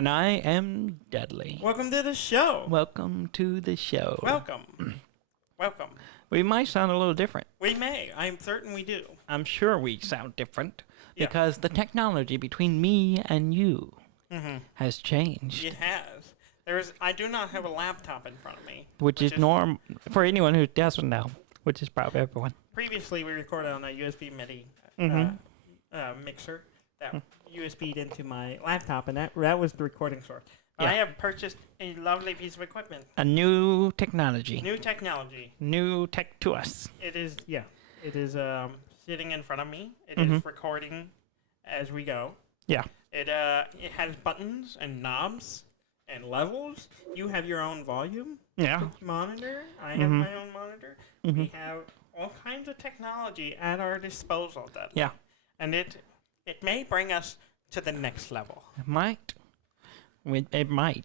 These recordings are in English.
And I am Dudley. Welcome to the show. Welcome to the show. Welcome. Welcome. We might sound a little different. We may. I'm certain we do. I'm sure we sound different Yeah. because the technology between me and you has changed. It has. I do not have a laptop in front of me. Which is norm for anyone who doesn't know, which is probably everyone. Previously, we recorded on a USB MIDI mixer that USB'd into my laptop, and that was the recording source. Yeah. I have purchased a lovely piece of equipment. A new technology. New technology. New tech to us. It is, yeah. It is sitting in front of me. It is recording as we go. Yeah. It has buttons and knobs and levels. You have your own volume monitor. I have my own monitor. We have all kinds of technology at our disposal. Yeah. And it may bring us to the next level. It might. It might.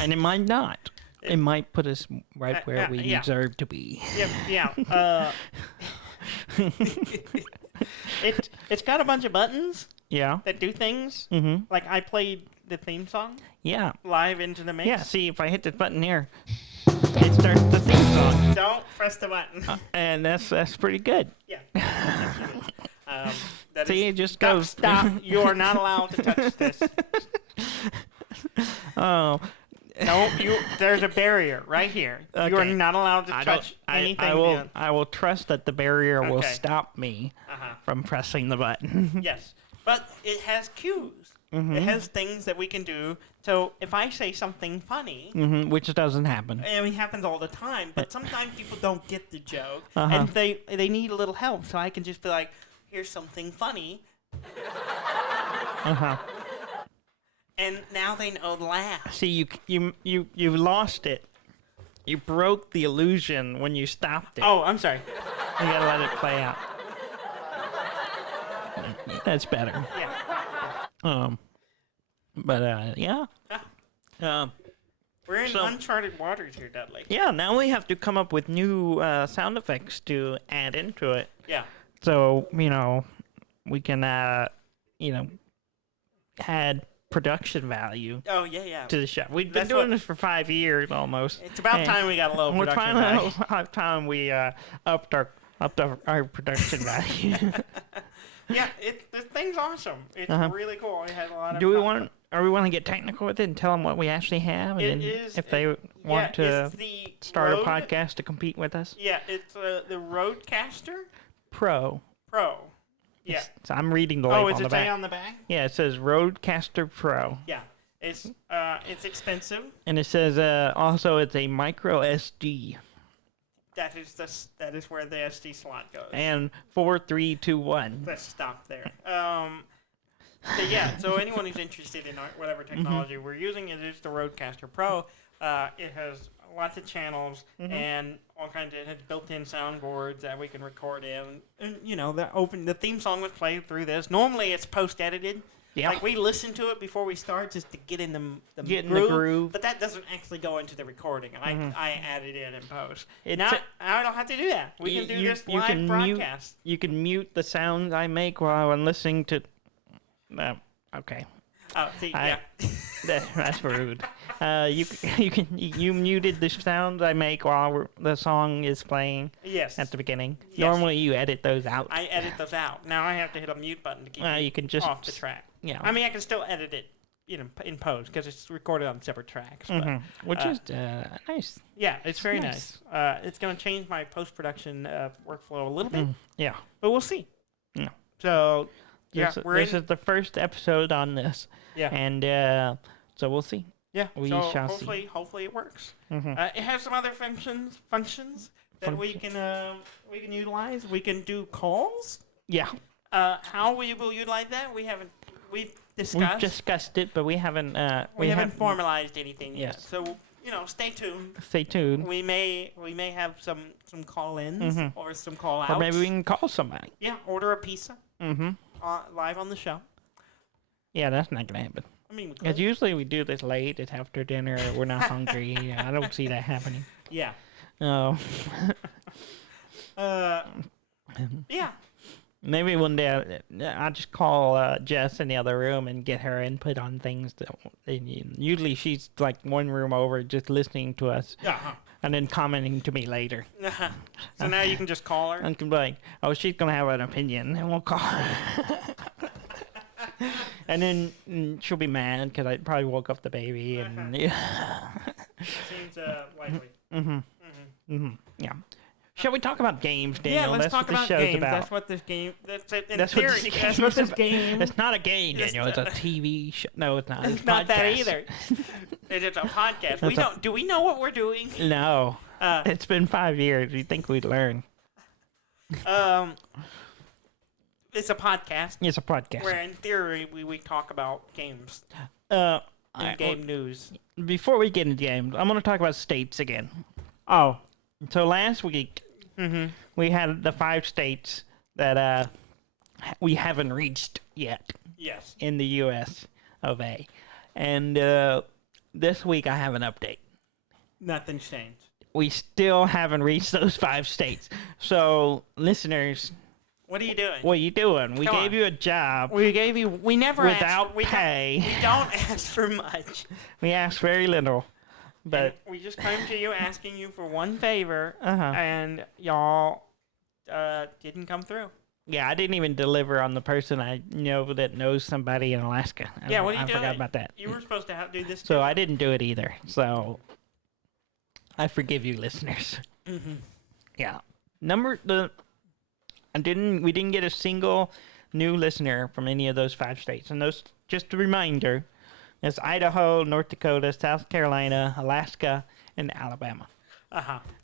And it might not. It might put us right where we deserve to be. Yeah. It's got a bunch of buttons. Yeah. That do things. Like I played the theme song. Yeah. Live into the mix. Yeah. See, if I hit this button here, it starts the theme song. Don't press the button. And that's pretty good. Yeah. See, it just goes. Stop. You are not allowed to touch this. Oh. No, there's a barrier right here. Okay. You are not allowed to touch anything. I will trust that the barrier will stop me from pressing the button. Yes. But it has cues. It has things that we can do. So if I say something funny... which doesn't happen. It happens all the time. But sometimes people don't get the joke. And they need a little help. So I can just be like, here's something funny. And now they know to laugh. See, you lost it. You broke the illusion when you stopped it. Oh, I'm sorry. You gotta let it play out. That's better. Yeah. We're in uncharted waters here, Dudley. Yeah, now we have to come up with new sound effects to add into it. Yeah. So, we can, add production value to the show. We've been doing this for 5 years almost. It's about time we got a little production value. It's time we upped our production value. Yeah, the thing's awesome. It's really cool. It had a lot of Are we want to get technical with it and tell them what we actually have? And if they want to start a podcast to compete with us? Yeah, it's the Rodecaster Pro. Yeah. So I'm reading the label on the back. Oh, is it say on the back? Yeah, it says Rodecaster Pro. Yeah. It's expensive. And it says also it's a micro SD. That is where the SD slot goes. And 4, 3, 2, 1. Let's stop there. So anyone who's interested in whatever technology we're using, it is the Rodecaster Pro. It has lots of channels and all kinds of. It has built-in soundboards that we can record in. And the theme song was played through this. Normally it's post-edited. Yeah. Like we listen to it before we start just to get in the groove. But that doesn't actually go into the recording, and I add it in post. Now I don't have to do that. We can do this live broadcast. You can mute the sounds I make while I'm listening to. Okay. Oh, see, yeah. That's rude. You muted the sounds I make while the song is playing. Yes. At the beginning. Yes. Normally you edit those out. I edit those out. Now I have to hit a mute button to keep it off the track. Yeah. I mean, I can still edit it, in post because it's recorded on separate tracks. But, which is nice. Yeah, it's very nice. It's going to change my post-production workflow a little bit. Yeah. But we'll see. Yeah. So... This is the first episode on this. Yeah. And so we'll see. Yeah. We shall see. Hopefully it works. It has some other functions that we can utilize. We can do calls. Yeah. How we will utilize that? We've discussed it, but we haven't formalized anything yet. So stay tuned. Stay tuned. We may have some call-ins or some call-outs. Or maybe we can call somebody. Yeah. Order a pizza. Live on the show. Yeah, that's not gonna happen. I mean, because usually we do this late. It's after dinner. We're not hungry. I don't see that happening. Yeah. Oh. Yeah. Maybe one day I'll just call Jess in the other room and get her input on things. Usually she's like one room over just listening to us and then commenting to me later. So now you can just call her? And can be like, oh, she's going to have an opinion, and we'll call her. And then she'll be mad because I probably woke up the baby. And Seems likely. Yeah. Shall we talk about games, Daniel? Yeah, let's talk about games. That's what this game. That's what this game. It's not a game, Daniel. It's a TV show. No, it's not. It's not that either. It's a podcast. Do we know what we're doing? No. It's been 5 years. You'd think we'd learn. It's a podcast. It's a podcast. Where, in theory, we talk about games. Game news. Before we get into games, I'm going to talk about states again. Oh. So last week, we had the 5 states that we haven't reached yet. Yes. In the U.S. of A. And this week, I have an update. Nothing's changed. We still haven't reached those 5 states. So, listeners... What are you doing? What are you doing? We gave you a job. We never without pay. We don't ask for much. We asked very little. But and we just came to you asking you for one favor, and y'all didn't come through. Yeah, I didn't even deliver on the person I know that knows somebody in Alaska. Yeah, what are you doing? I forgot about that. You were supposed to do this. So I didn't do it either. So I forgive you, listeners. Yeah. We didn't get a single new listener from any of those 5 states. And those, just a reminder, it's Idaho, North Dakota, South Carolina, Alaska, and Alabama.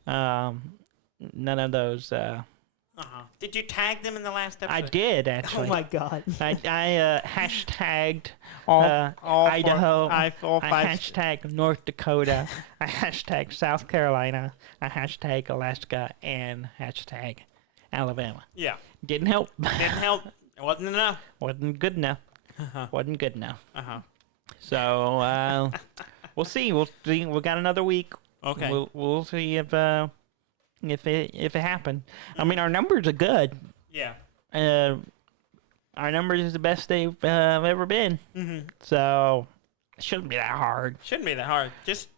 None of those. Did you tag them in the last episode? I did, actually. Oh my god! I hashtagged all Idaho. I hashtagged North Dakota. I hashtagged South Carolina. I hashtagged Alaska and hashtagged Alabama. Yeah. Didn't help. It wasn't enough. Wasn't good enough. Wasn't good enough. So we'll see. We'll see. We got another week. Okay. We'll see if it happened. I mean, our numbers are good. Yeah. Our numbers is the best they've ever been. So it shouldn't be that hard. Shouldn't be that hard. Just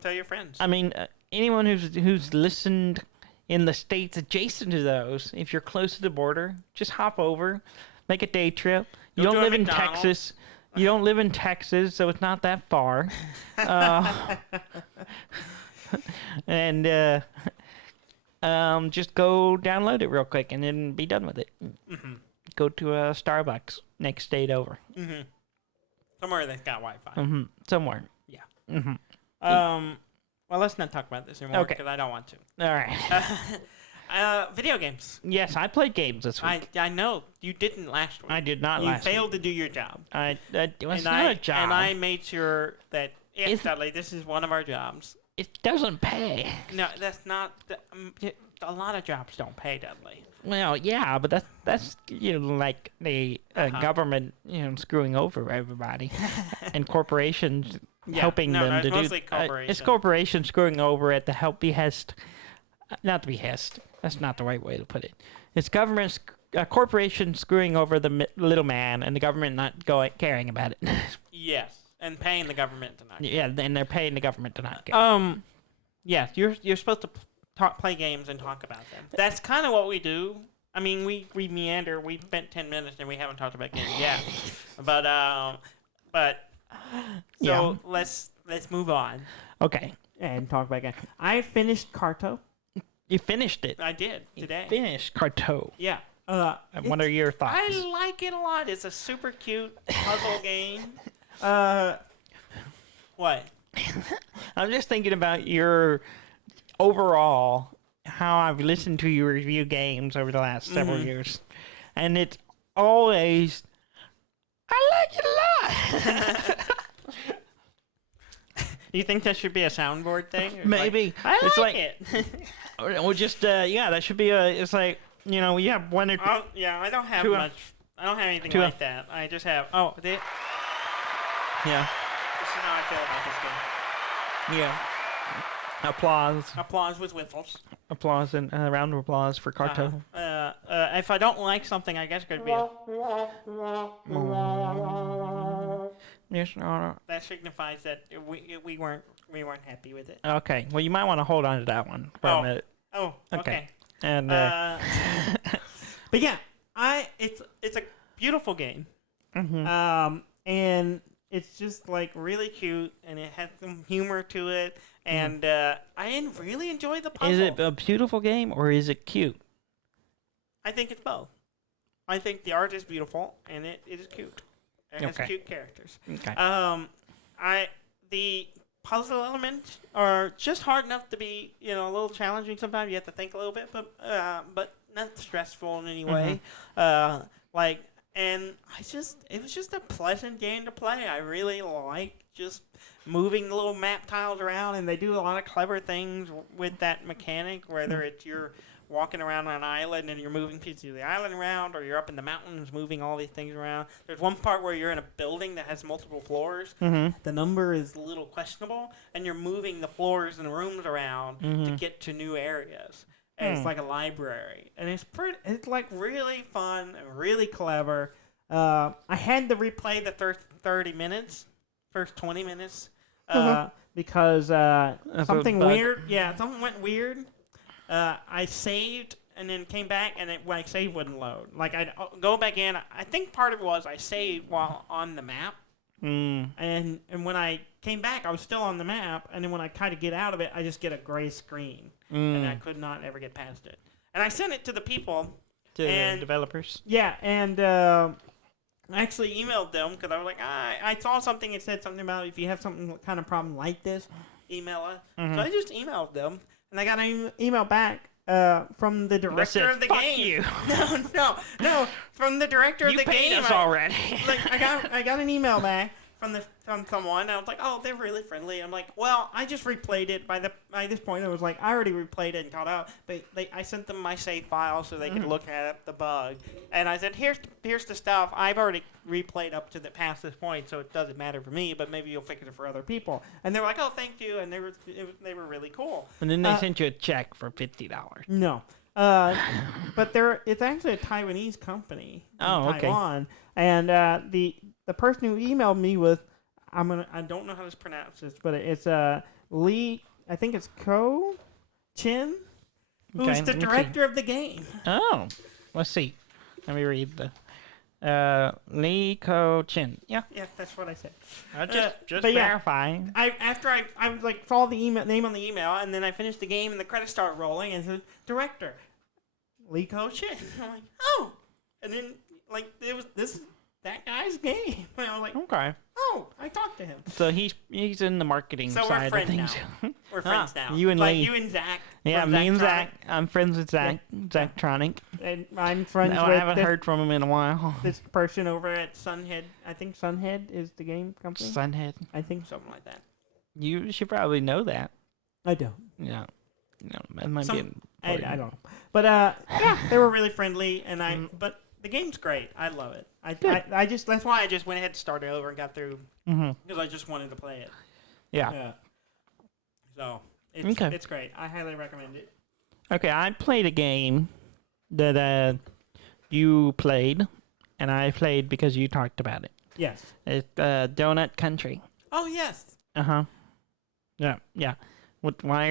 tell your friends. I mean, anyone who's listened in the states adjacent to those, if you're close to the border, just hop over, make a day trip. You don't live in Texas. You don't live in Texas, so it's not that far. And just go download it real quick and then be done with it. Go to a Starbucks next state over. Somewhere that's got Wi-Fi. Somewhere. Yeah. Well, let's not talk about this anymore because I don't want to. All right. Video games. Yes, I played games this week. I know. You didn't last week. I did not last week. You failed to do your job. It was not a job. And I made sure that, Dudley, this is one of our jobs. It doesn't pay. No, that's not... a lot of jobs don't pay, Dudley. Well, yeah, but that's like the government, screwing over everybody. And corporations... helping them to do. It's corporations screwing over at the behest. Not the behest. That's not the right way to put it. It's government, corporation screwing over the little man, and the government not caring about it. Yes, and paying the government to not. Yeah, and they're paying the government to not care. Yes, you're supposed to play games and talk about them. That's kind of what we do. I mean, we meander. We spent 10 minutes and we haven't talked about games yet. But. So let's move on. Okay. And talk about games. I finished Carto. You finished it. I did today. You finished Carto. Yeah. What are your thoughts? I like it a lot. It's a super cute puzzle game. What? I'm just thinking about your overall, how I've listened to you review games over the last several years. And it's always... I like it a lot. You think that should be a soundboard thing? Maybe. I like it. Or just, that should be it's like, you have one or two. I don't have much. I don't have anything like that. I just have, Yeah. This is how I feel about this game. Yeah. Applause. Applause with whistles. Applause and a round of applause for Carto. If I don't like something, I guess it could be. Yes, no. That signifies that we weren't happy with it. Okay. Well, you might want to hold on to that one for a minute. Oh. Okay. And but yeah, it's a beautiful game. Mm-hmm. And it's just like really cute, and it has some humor to it, and I really enjoy the puzzle. Is it a beautiful game or is it cute? I think it's both. I think the art is beautiful, and it is cute. It has cute characters. Okay. The puzzle elements are just hard enough to be, a little challenging sometimes. You have to think a little bit, but not stressful in any way. And it was just a pleasant game to play. I really like just moving the little map tiles around, and they do a lot of clever things with that mechanic, whether it's you're walking around on an island and you're moving pieces of the island around, or you're up in the mountains moving all these things around. There's one part where you're in a building that has multiple floors. Mm-hmm. The number is a little questionable, and you're moving the floors and the rooms around to get to new areas. And it's like a library, and it's like really fun and really clever. I had to replay the first 20 minutes, because something weird. Yeah, something went weird. I saved and then came back, and my save wouldn't load. Like, I'd go back in. I think part of it was I saved while on the map. And when I came back, I was still on the map, and then when I kind of get out of it, I just get a gray screen, and I could not ever get past it. And I sent it to the people. To the developers? Yeah, and I actually emailed them, because I was like, I saw something that said something about if you have some kind of problem like this, email us. So I just emailed them, and I got an email back from the director of the game. You. No, from the director of the game. You paid us already. I got an email back from someone, and I was like, oh, they're really friendly. I'm like, well, I just replayed it. By this point, I was like, I already replayed it and caught out. But I sent them my save file so they could look at the bug. And I said, here's the stuff. I've already replayed up to past this point, so it doesn't matter for me. But maybe you'll fix it for other people. And they were like, oh, thank you. And they were really cool. And then they sent you a check for $50. No. But it's actually a Taiwanese company in Taiwan. And the person who emailed me with, I don't know how to pronounce this, but it's Lee, I think it's Ko Chin, who's the director of the game. Oh, let's see. Let me read the Lee Ko Chin. Yeah, that's what I said. Just verifying. After I was like saw the name on the email, and then I finished the game, and the credits started rolling, and it said director Lee Ko Chin. I'm like, oh, and then like it was that guy's game. And I was like, okay. Oh, I talked to him. So he's in the marketing side of things. We're friends now. You and like Lee. You and Zach. Yeah, me and Zach. I'm friends with Zach. Zachtronic. And I'm friends with... I haven't heard from him in a while. This person over at Sunhead. I think Sunhead is the game company. Sunhead. I think something like that. You should probably know that. I don't. Yeah. No, that might be I don't know. But, yeah, they were really friendly, and but the game's great. I love it. That's why I just went ahead and started over and got through, because I just wanted to play it. Yeah. So, it's great. I highly recommend it. Okay, I played a game that you played, and I played because you talked about it. Yes. It's Donut Country. Oh, yes. Uh-huh. Yeah. What are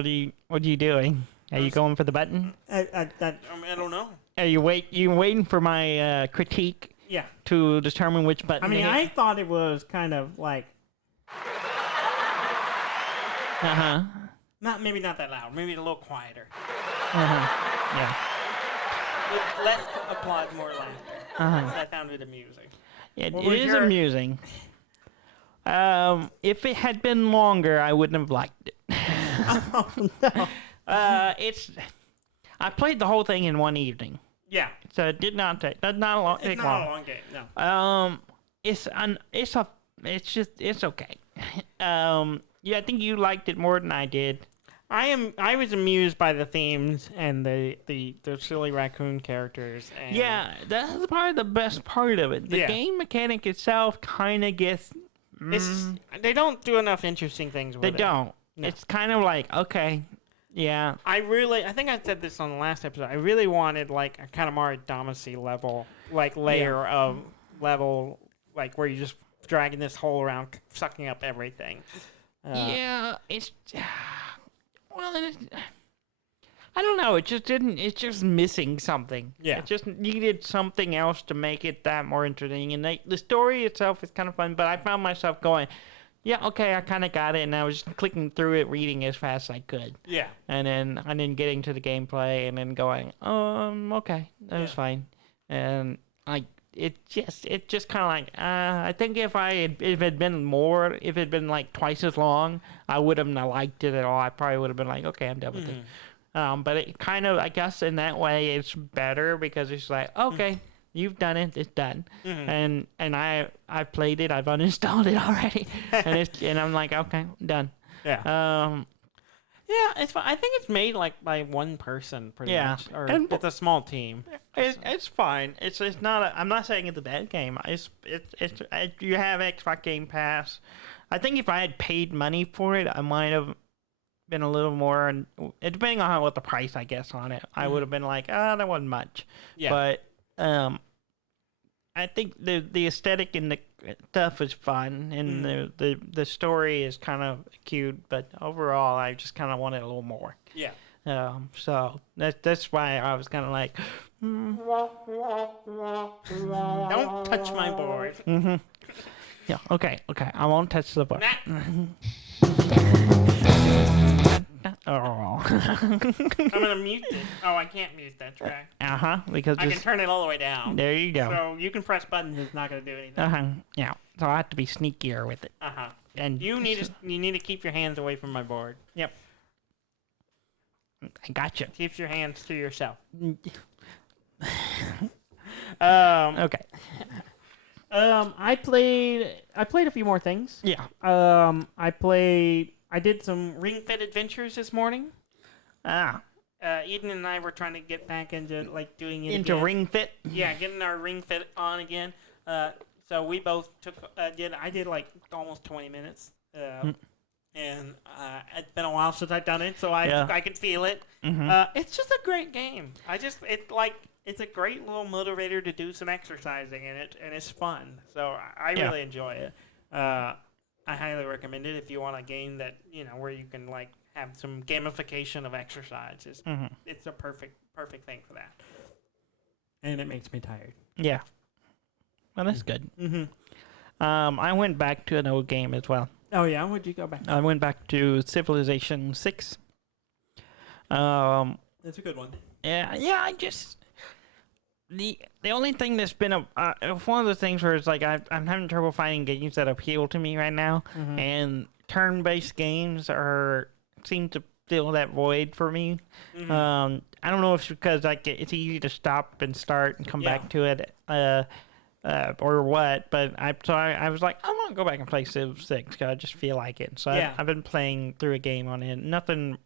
you doing? Are you going for the button? I don't know. Are you waiting for my critique? Yeah. To determine which button. I mean, I thought it was kind of like. Maybe not that loud. Maybe a little quieter. Yeah. With less applause, more laughter. I found it amusing. Yeah, it is amusing. If it had been longer, I wouldn't have liked it. Oh no. I played the whole thing in one evening. Yeah. So it did not take. That's not a long. It's not a long game. No. It's okay. Yeah, I think you liked it more than I did. I was amused by the themes and the silly raccoon characters. And yeah, that's probably the best part of it. The game mechanic itself kind of gets. They don't do enough interesting things with it. They don't. It's kind of like, okay, yeah. I think I said this on the last episode. I really wanted like a kind of more Damacy level, like layer of level, like where you just dragging this hole around, sucking up everything. It's well, I don't know. It just didn't. It's just missing something. Yeah. It just needed something else to make it that more interesting. And the story itself is kind of fun, but I found myself going, yeah, okay, I kind of got it, and I was just clicking through it, reading as fast as I could. Yeah. And then getting to the gameplay, and then going, okay, that was fine. And it just kind of like, I think if it had been like twice as long, I wouldn't have liked it at all. I probably would have been like, okay, I'm done with it. But it kind of, I guess in that way, it's better because it's like, okay, you've done it, it's done. And I've played it, I've uninstalled it already, and I'm like, okay, done. Yeah. Yeah, it's fine. I think it's made like by one person, pretty much, or it's a small team. It's fine. It's not. I'm not saying it's a bad game. You have Xbox Game Pass. I think if I had paid money for it, I might have been a little more. And depending on what the price, I guess, on it, I would have been like, that wasn't much. Yeah. But I think the aesthetic and the stuff is fun, and the story is kind of cute, but overall, I just kind of wanted a little more. Yeah. So that's why I was kind of like, don't touch my board. Yeah. Okay. I won't touch the board. Oh. I'm gonna mute it. Oh, I can't mute that track. Because I can turn it all the way down. There you go. So you can press buttons. It's not gonna do anything. Yeah. So I have to be sneakier with it. And you need to keep your hands away from my board. Yep. I gotcha. Keep your hands to yourself. Okay. I played a few more things. Yeah. I did some Ring Fit adventures this morning. Eden and I were trying to get back into like doing it into again. Ring Fit. Yeah, getting our Ring Fit on again. So we both I did like almost 20 minutes. And it's been a while since I've done it, so I could feel it. It's just a great game. It's a great little motivator to do some exercising in it, and it's fun. So I really enjoy it. I highly recommend it if you want a game that where you can like have some gamification of exercise. It's a perfect thing for that. And it makes me tired. Yeah. Well, that's good. I went back to an old game as well. Oh yeah, what'd you go back to? I went back to Civilization 6. That's a good one. Yeah. I just the only thing that's been one of the things where it's like I'm having trouble finding games that appeal to me right now, and turn-based games seem to fill that void for me. I don't know if it's because it's easy to stop and start and come back to it, or what. But I was like, I want to go back and play Civ 6 because I just feel like it. So I've been playing through a game on it. Nothing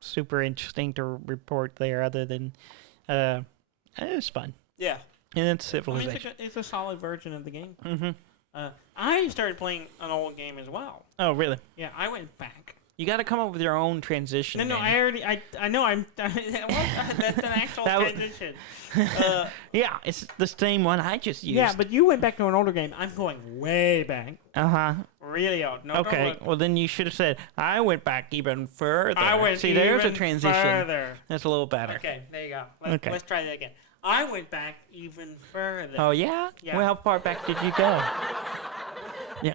super interesting to report there other than it's fun. Yeah. And it's Civilization. It's a solid version of the game. I started playing an old game as well. Oh, really? Yeah, I went back. You got to come up with your own transition. No, I know that's an actual transition. Yeah, it's the same one I just used. Yeah, but you went back to an older game. I'm going way back. Really old. No, okay, well then you should have said, I went back even further. There's a transition. Further. That's a little better. Okay, there you go. Let's try that again. I went back even further. Oh, yeah? Well, how far back did you go? Yeah.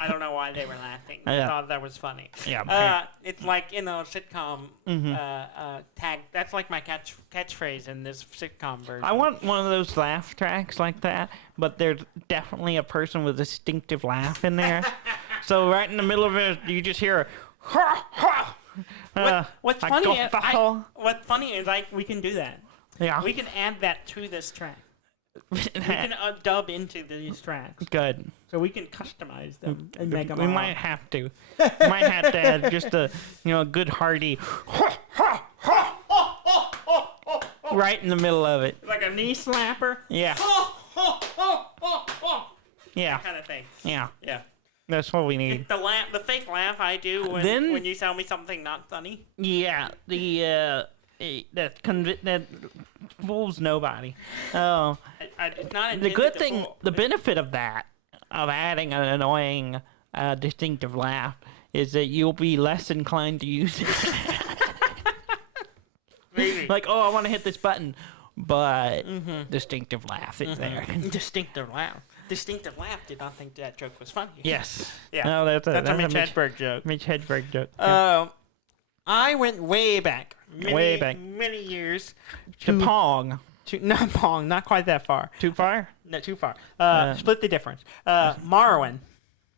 I don't know why they were laughing. I thought that was funny. Yeah. It's like in a sitcom tag. That's like my catchphrase in this sitcom version. I want one of those laugh tracks like that, but there's definitely a person with a distinctive laugh in there. So right in the middle of it, you just hear a ha ha. What's funny is we can do that. Yeah. We can add that to this track. We can dub into these tracks. Good. So we can customize them and make them. We might have to. We might have to add just a good hearty right in the middle of it. Like a knee slapper. Yeah. Yeah. That kind of thing. Yeah. Yeah. That's what we need. The fake laugh I do when you tell me something not funny. Yeah, that fools nobody. Oh, the good thing, the benefit of that, of adding an annoying, distinctive laugh, is that you'll be less inclined to use it. Maybe. Like, oh, I want to hit this button, but distinctive laugh is there. Distinctive laugh. Distinctive laugh did not think that joke was funny. Yes. Yeah. No, that's a Mitch Hedberg joke. Mitch Hedberg joke. I went way back. Many years. To Pong. Not Pong, not quite that far. Too far? No, too far. Split the difference. Morrowind.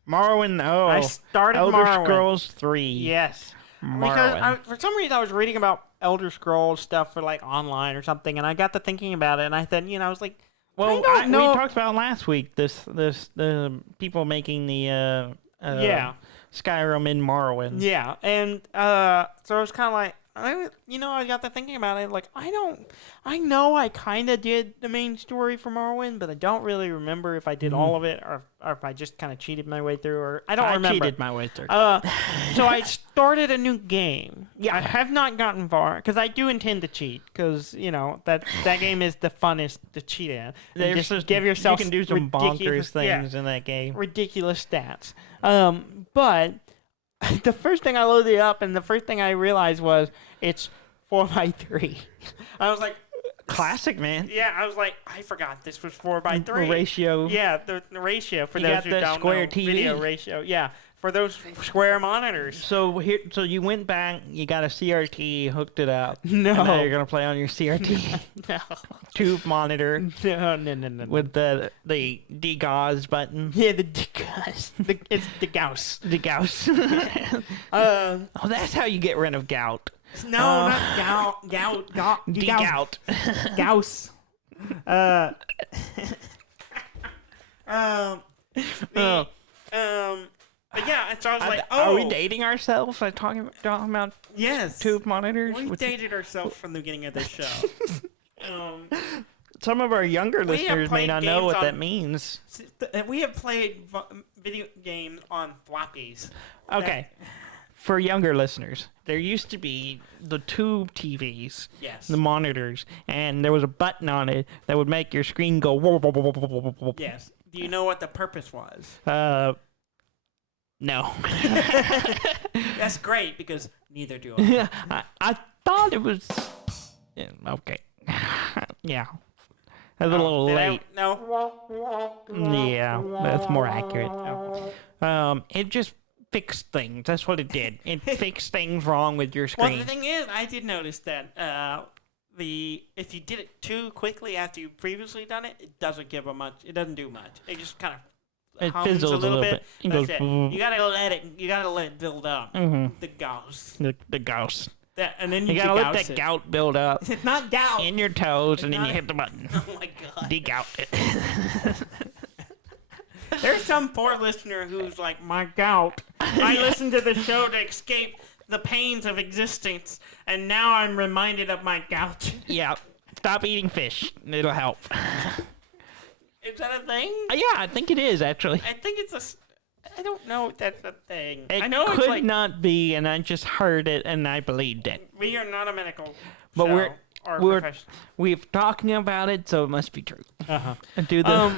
Morrowind, I started Elder Morrowind. Scrolls 3. Yes. Morrowind. Because for some reason I was reading about Elder Scrolls stuff for like online or something, and I got to thinking about it, and I said, I was like, well, we talked about last week the people making the Skyrim in Morrowind. Yeah, and so I was kind of like, I got to thinking about it. Like, I know I kind of did the main story for Morrowind, but I don't really remember if I did all of it or if I just kind of cheated my way through, or I don't remember. I cheated my way through. So I started a new game. Yeah, I have not gotten far because I do intend to cheat because that game is the funnest to cheat in. Just give yourself. You can do some bonkers things in that game. Ridiculous stats. But the first thing I loaded up and the first thing I realized was it's 4x3. I was like, classic, man. Yeah, I was like, I forgot this was 4x3 ratio. Yeah, the ratio for those who don't square know. TV. Video ratio. Yeah, for those square monitors. So you went back, you got a CRT, hooked it up. No, and now you're gonna play on your CRT. No, tube monitor. No. With the Degauss button. Yeah, the Degauss. It's Degauss. Degauss. Oh, that's how you get rid of gout. No, not gout. Degout. Gauss. But yeah, so I was like, are we dating ourselves? Like talking about yes, tube monitors? We dated ourselves from the beginning of this show. Some of our younger listeners may not know what that means. We have played video games on floppies. Okay. For younger listeners, there used to be the tube TVs, yes, the monitors, and there was a button on it that would make your screen go. Yes. Do you know what the purpose was? No. That's great because neither do I. I thought it was. Yeah, okay. Yeah. That's a little late. No. Yeah, that's more accurate. It just fixed things. That's what it did. It fixed things wrong with your screen. Well, the thing is, I did notice that if you did it too quickly after you've previously done it, it doesn't give a much. It doesn't do much. It just kind of fizzles a little bit. That's it. You gotta let it build up. Mm-hmm. The Gauss. The Gauss. And then you gotta let that gout build up. It's not gout. In your toes, and then you hit the button. Oh my god. Degout it. There's some poor listener who's like, my gout. I listened to the show to escape the pains of existence, and now I'm reminded of my gout. Yeah. Stop eating fish. It'll help. Is that a thing? Yeah, I think it is, actually. I think it's I don't know if that's a thing. It I know could it's like, not be, and I just heard it, and I believed it. We are not a medical but show we've talking about it, so it must be true. Uh-huh. Do the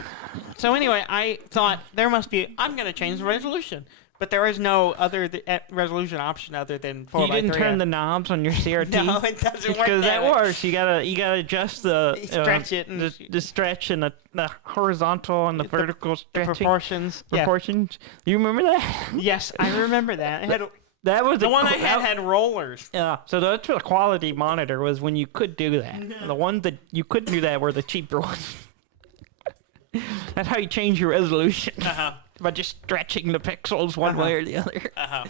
So anyway, I thought there must be. I'm going to change the resolution, but there is no other resolution option other than 4x3. You didn't turn the knobs on your CRT. No, it doesn't work. Because that works. You gotta adjust the stretch it and the stretch and the horizontal and the vertical stretching. Proportions. Proportions. You remember that? Yes, I remember that. That was the one I had rollers. Yeah, so that's what a quality monitor was when you could do that. Mm-hmm. The ones that you couldn't do that were the cheaper ones. That's how you change your resolution. Uh-huh. By just stretching the pixels one way or the other. Uh-huh.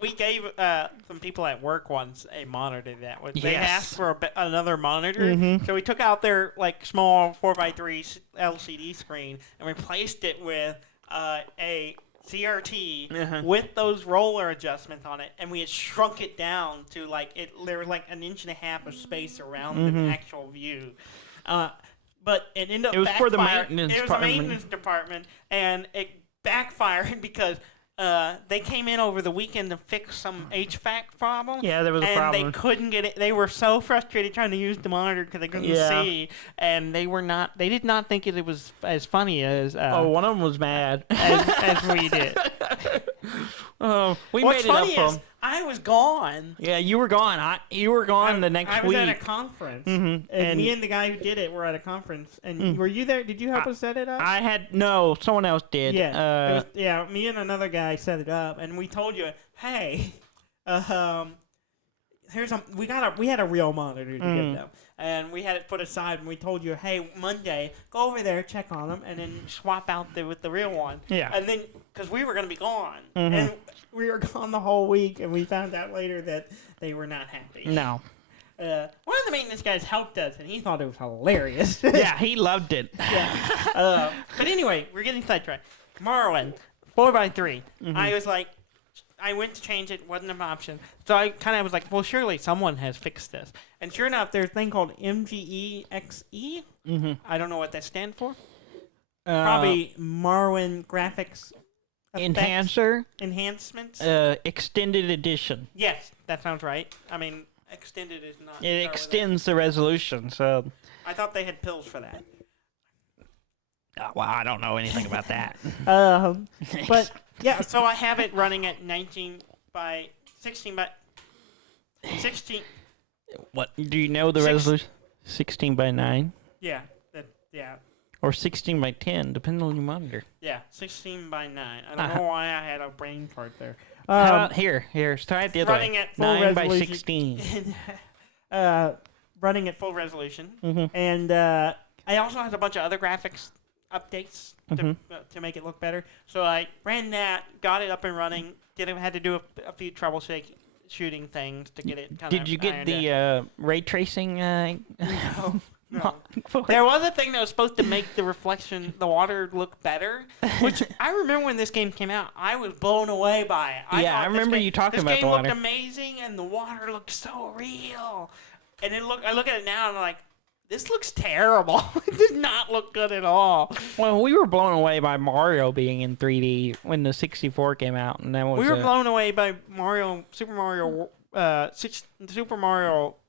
We gave some people at work once a monitor that was. They asked for another monitor, mm-hmm. so we took out their small 4x3 LCD screen and replaced it with a CRT with those roller adjustments on it, and we had shrunk it down to there was an inch and a half of space around mm-hmm. the actual view. But it ended up. It was for the maintenance department. It was a maintenance department, and it backfired because they came in over the weekend to fix some HVAC problem. Yeah, there was a problem. And they couldn't get it. They were so frustrated trying to use the monitor because they couldn't see. And they did not think it was as funny as... one of them was mad. as we did. We What's made it funny up is I was gone. Yeah, you were gone. You were gone the next week. I was at a conference. Mm-hmm. And me and the guy who did it were at a conference. And were you there? Did you help us set it up? No, someone else did. Yeah, me and another guy set it up. And we told you, hey, we had a real monitor to give them. And we had it put aside, and we told you, hey, Monday, go over there, check on them, and then swap out with the real one. Yeah. And then, because we were going to be gone. And we were gone the whole week, and we found out later that they were not happy. No. One of the maintenance guys helped us, and he thought it was hilarious. Yeah, he loved it. Yeah. But anyway, we're getting sidetracked. Morrowind, 4x3. I was like, I went to change it, wasn't an option. So I kind of was like, well, surely someone has fixed this. And sure enough, there's a thing called MGEXE. I don't know what that stands for. Probably Morrowind graphics enhancements. Extended edition. Yes, that sounds right. I mean, extended is not... It extends the resolution, so... I thought they had pills for that. Well, I don't know anything about that. But... Yeah, so I have it running at 16 by 16. What do you know the resolution? 16 by 9. Yeah, Or 16 by 10, depending on your monitor. Yeah, 16 by 9. I don't know why I had a brain fart there. How about here? Try it the other running way. At full 9 by 16. Running at full resolution, and I also have a bunch of other graphics updates to make it look better. So I ran that, got it up and running. Had to do a few troubleshooting things to get it kind of... Did you get the ray tracing? No. There was a thing that was supposed to make the water look better, which I remember when this game came out, I was blown away by it. I remember you talking about the water. This game looked amazing, and the water looked so real. And I look at it now, and I'm like, this looks terrible. It did not look good at all. Well, we were blown away by Mario being in 3D when the 64 came out, and we were blown away by Super Mario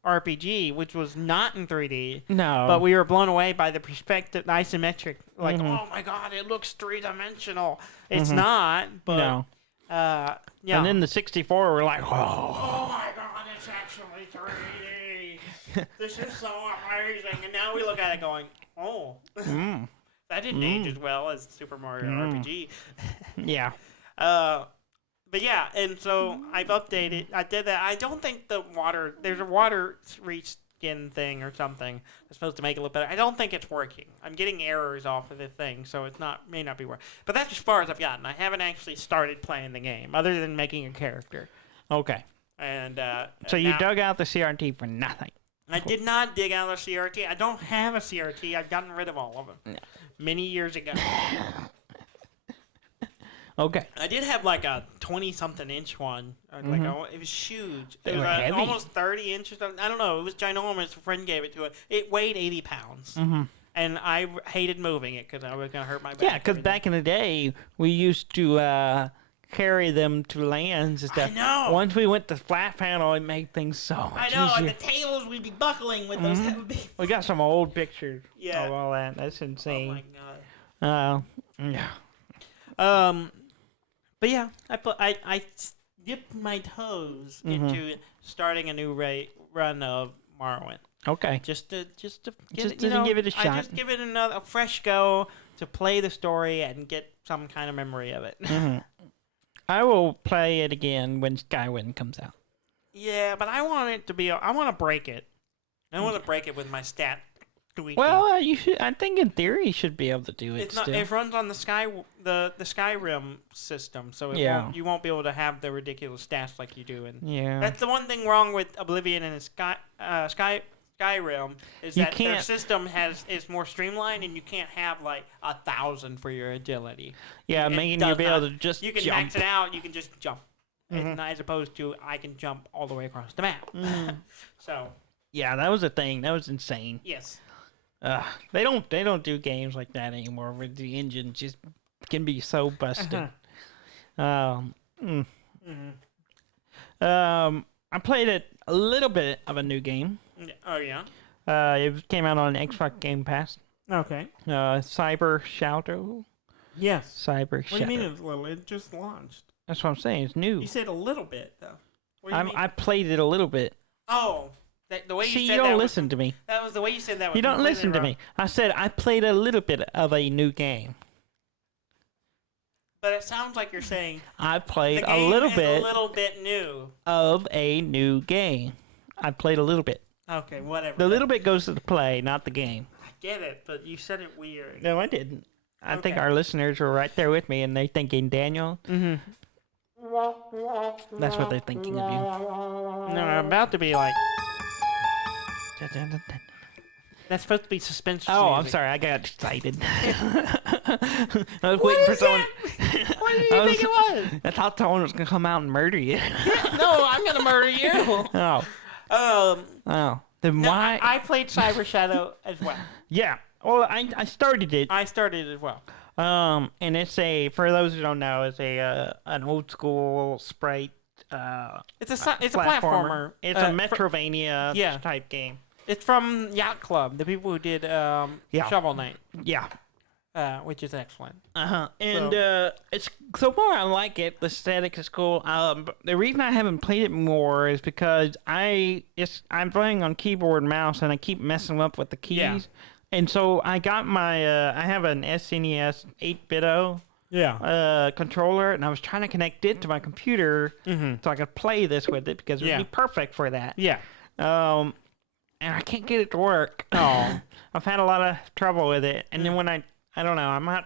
RPG, which was not in 3D. No, but we were blown away by the perspective, isometric. Like, oh my god, it looks 3-dimensional. It's not, but no. Yeah. And then the 64, we're like, oh my god, it's actually 3D. This is so amazing. And now we look at it going, that didn't age as well as Super Mario RPG. Yeah. But yeah, and so I've updated. I did that. I don't think there's a water reskin thing or something that's supposed to make it look better. I don't think it's working. I'm getting errors off of the thing, so may not be working. But that's as far as I've gotten. I haven't actually started playing the game, other than making a character. Okay. And so you dug out the CRT for nothing. I did not dig out a CRT. I don't have a CRT. I've gotten rid of all of them many years ago. Okay. I did have like a 20-something inch one. It was huge. It was heavy. Almost 30 inches. I don't know. It was ginormous. A friend gave it to it. It weighed 80 pounds. And I hated moving it because I was going to hurt my back. Yeah, because back in the day, we used to carry them to lands and stuff. I know. Once we went to flat panel, it made things so much easier. And the tails we'd be buckling with those. We got some old pictures of all that. That's insane. Oh my god. Yeah. But yeah, I dipped my toes into starting a new run of Morrowind. Okay. Just to give it a shot. I just give it a fresh go to play the story and get some kind of memory of it. I will play it again when Skywind comes out. Yeah, but I want it to be. I want to break it. I want to break it with my stat tweaking. Well, you should. I think in theory you should be able to do it. It runs on the Skyrim system, so you won't be able to have the ridiculous stats like you do. And that's the one thing wrong with Oblivion and Skyrim is that their system is more streamlined, and you can't have like 1,000 for your agility. Yeah, making you be able to just you can jump. max it out. You can just jump, and as opposed to I can jump all the way across the map. So yeah, that was a thing. That was insane. Yes. They don't do games like that anymore where the engine just can be so busted. I played a little bit of a new game. Oh, yeah? It came out on Xbox Game Pass. Okay. Cyber Shadow. Yes. Cyber Shadow. What do you mean it's little? It just launched. That's what I'm saying. It's new. You said a little bit, though. What do you mean? I played it a little bit. Oh. The way you See, said you that don't listen to me. That was the way you said that. You don't listen to me. I said I played a little bit of a new game. But it sounds like you're saying I played a little bit new of a new game. I played a little bit. Okay, whatever. The little bit goes to the play, not the game. I get it, but you said it weird. No, I didn't. I think our listeners were right there with me, and they're thinking, Daniel. Mm-hmm. That's what they're thinking of you. No, I'm about to be like. That's supposed to be suspense. Oh, music. I'm sorry. I got excited. I was waiting for someone. What did you think it was? I thought someone was going to come out and murder you. No, I'm going to murder you. Oh. Oh. Then why? I played Cyber Shadow as well. Yeah. Well, I started it. I started it as well. And it's for those who don't know, it's an old school sprite. It's a platformer. It's a Metrovania type game. It's from Yacht Club, the people who did Shovel Knight. Yeah. Which is excellent. And it's so far I like it. The aesthetic is cool. The reason I haven't played it more is because I'm playing on keyboard and mouse, and I keep messing up with the keys. Yeah. And so I got my I have an SNES 8-bit controller, and I was trying to connect it to my computer so I could play this with it because it would be perfect for that. Yeah. And I can't get it to work. Oh. I've had a lot of trouble with it, and then when I don't know, I'm gonna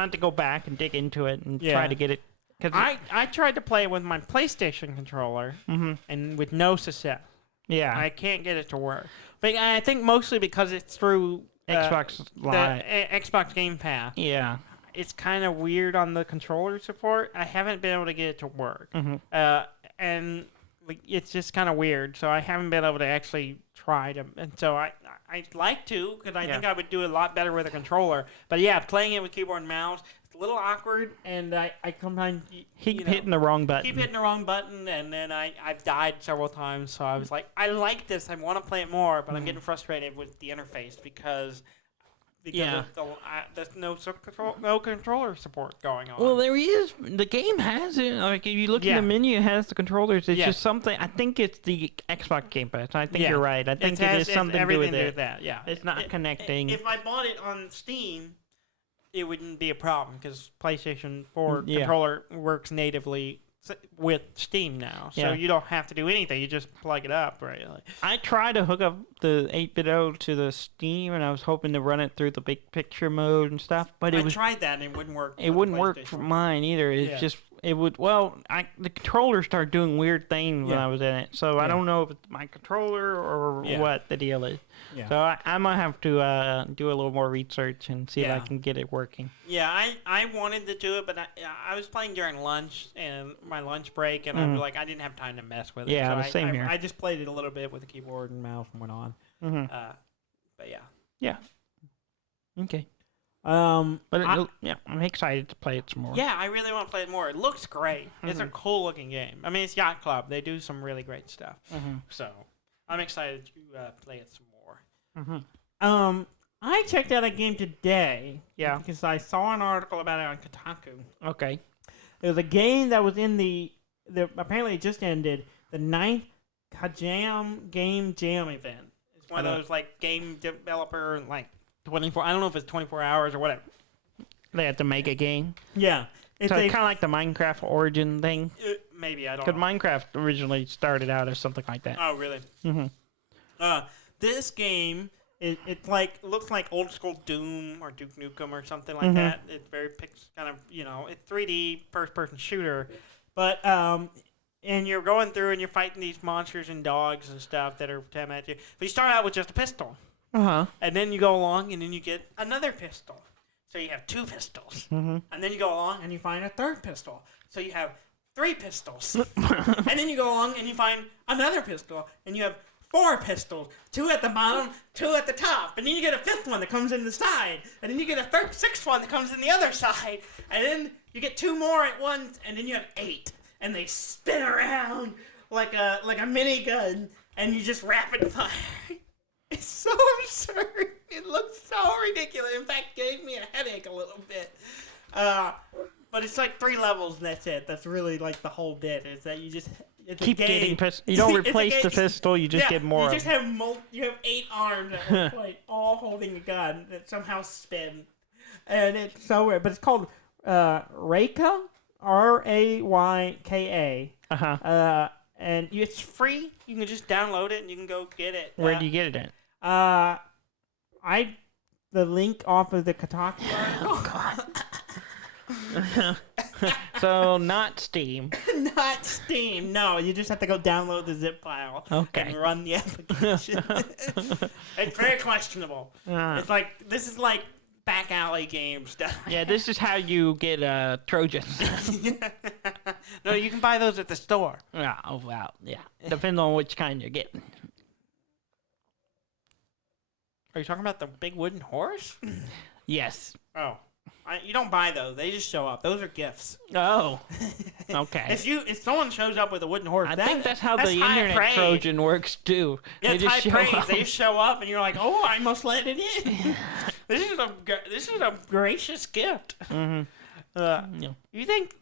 have to go back and dig into it and try to get it. I tried to play it with my PlayStation controller, and with no success. Yeah. I can't get it to work. But I think mostly because it's through Xbox Live. Xbox Game Pass. Yeah. It's kind of weird on the controller support. I haven't been able to get it to work. And it's just kind of weird. So I haven't been able to actually try to. And so I'd like to, because I think I would do a lot better with a controller. But yeah, playing it with keyboard and mouse, it's a little awkward. And I sometimes keep hitting the wrong button. Keep hitting the wrong button. And then I've died several times. So I was like, I like this. I want to play it more. But I'm getting frustrated with the interface because there's no controller support going on. Well, there is. The game has it. Like, if you look in the menu, it has the controllers. It's just something. I think it's the Xbox Game Pass. I think you're right. I think it is something to do with it. That. Yeah. It's not connecting. If I bought it on Steam, it wouldn't be a problem because PlayStation 4 controller works natively with Steam now, so you don't have to do anything. You just plug it up, right? I tried to hook up the 8-bit to the Steam, and I was hoping to run it through the big picture mode and stuff. But I tried that, and it wouldn't work. It wouldn't work for mine either. It's just it would. Well, the controller started doing weird things when I was in it, so I don't know if it's my controller or what the deal is. Yeah. So I might have to do a little more research and see if I can get it working. Yeah, I wanted to do it, but I was playing during lunch and my lunch break, and I was like, I didn't have time to mess with it. Yeah, so the same here. I just played it a little bit with the keyboard and mouse and went on. But yeah. Yeah. Okay. But I'm excited to play it some more. Yeah, I really want to play it more. It looks great. It's a cool looking game. I mean, it's Yacht Club. They do some really great stuff. So I'm excited to play it some more. I checked out a game today. Yeah. Because I saw an article about it on Kotaku. Okay. It was a game that was in the apparently it just ended, the 9th Kajam Game Jam event. It's one of those like game developer 24. I don't know if it's 24 hours or whatever. They have to make a game. Yeah. It's kind of like the Minecraft origin thing. Maybe, I don't know. Because Minecraft originally started out as something like that. Oh, really? This game, it looks like old school Doom or Duke Nukem or something like that. It's very kind of, it's 3D first person shooter. But, and you're going through and you're fighting these monsters and dogs and stuff that are coming at you. But you start out with just a pistol. And then you go along and then you get another pistol. So you have 2 pistols. And then you go along and you find a 3rd pistol. So you have 3 pistols. And then you go along and you find another pistol. And you have 4 pistols, 2 at the bottom, 2 at the top, and then you get a 5th one that comes in the side, and then you get a 6th one that comes in the other side, and then you get 2 more at once, and then you have 8, and they spin around like a minigun, and you just rapid fire. It's so absurd. It looks so ridiculous. In fact, it gave me a headache a little bit. But it's like 3 levels, and that's it. That's really like the whole bit. Is that you just keep getting pistol. You don't replace the pistol. You just get more. You just have you have 8 arms at one point, all holding a gun that somehow spin, and it's so weird. But it's called Rayka, Rayka. And it's free. You can just download it and you can go get it. Where do you get it at? The link off of the Kotaku article. Oh God. So not Steam. Not Steam. No, you just have to go download the zip file and run the application. It's very questionable. It's like this is like back alley games. Yeah, this is how you get Trojans. No, you can buy those at the store. Oh, wow. Yeah. Depends on which kind you're getting. Are you talking about the big wooden horse? Yes. Oh. You don't buy those. They just show up. Those are gifts. Oh. Okay. If someone shows up with a wooden horse, I think that's how the internet praise. Trojan works too. Yeah, they just show up. They just show up, and you're like, "Oh, I must let it in." This is a gracious gift. Mm-hmm. Yeah. You think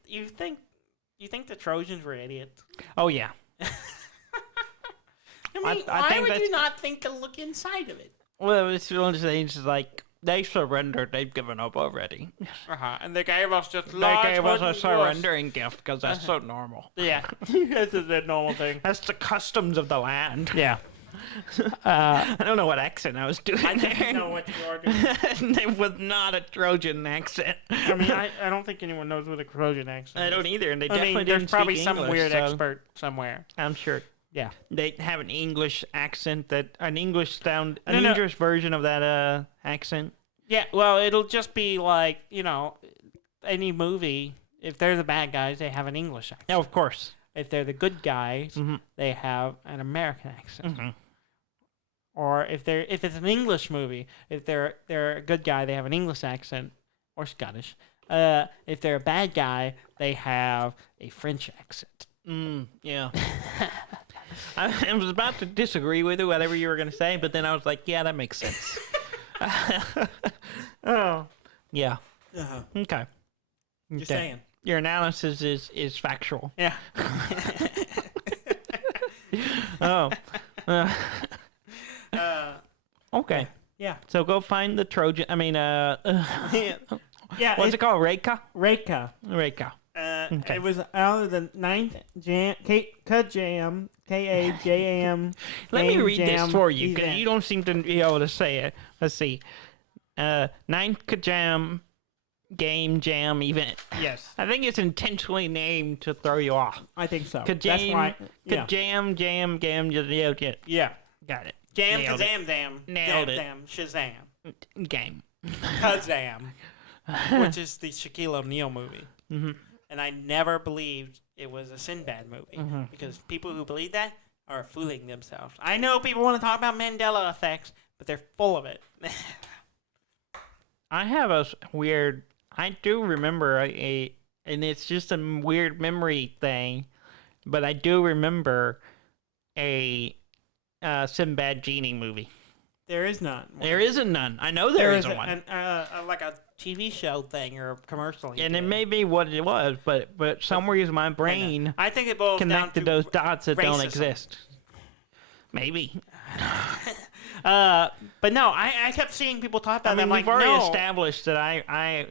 the Trojans were idiots? Oh yeah. I mean, why would you not think to look inside of it? Well, it's one of the things like. They surrendered. They've given up already. And they gave us just a surrendering gift because that's so normal. Yeah. This is a normal thing. That's the customs of the land. Yeah. I don't know what accent I was doing I there. didn't know what you were doing. It was not a Trojan accent. I mean, I don't think anyone knows what a Trojan accent is. I don't either, and they definitely there's didn't probably speak some English, weird so expert somewhere. I'm sure. Yeah. They have an English accent an English version of that accent. Yeah, well, it'll just be like, any movie, if they're the bad guys, they have an English accent. Yeah, of course. If they're the good guys, they have an American accent. Mm-hmm. Or if it's an English movie, if they're a good guy, they have an English accent or Scottish. If they're a bad guy, they have a French accent. Yeah. I was about to disagree with you, whatever you were going to say, but then I was like, yeah, that makes sense. Oh. Yeah. Uh-huh. Okay. Just saying. Your analysis is factual. Yeah. Oh. Okay. Yeah. So go find the Trojan. I mean, yeah. What's it called? Rayka? Rayka. Okay. It was out of the 9th Kajam, K-A-J-A-M. Let me read this for you, because you don't seem to be able to say it. Let's see. 9th Kajam Game Jam event. Yes. I think it's intentionally named to throw you off. I think so. Kajam, that's why. Yeah. Kajam, Jam, Yeah. Got it. Jam, Kazam, Zam. Nailed it. Zam, Shazam. Game. Kazam. Which is the Shaquille O'Neal movie. Mm-hmm. And I never believed it was a Sinbad movie. Because people who believe that are fooling themselves. I know people want to talk about Mandela effects, but they're full of it. I have a weird... I do remember and it's just a weird memory thing, but I do remember a Sinbad Genie movie. There is none. There isn't none. I know there isn't one. Like a TV show thing or a commercial. And it may be what it was, but some reason my brain I think it boils connected down to those dots that racism. don't exist. Maybe. But no, I kept seeing people talk about that. We've already established that I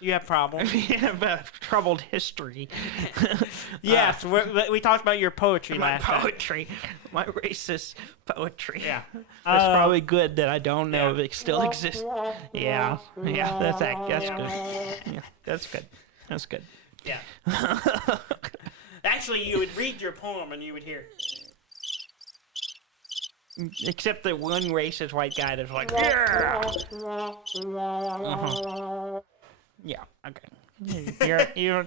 you have problems. We have a troubled history. Yes, we talked about your poetry last time. My racist poetry. Yeah, it's probably good that I don't know if it still exists. Yeah, that's good. Yeah, that's good. Yeah. Actually, you would read your poem and you would hear. Except the one racist white guy that's like, yeah. Yeah. Okay. You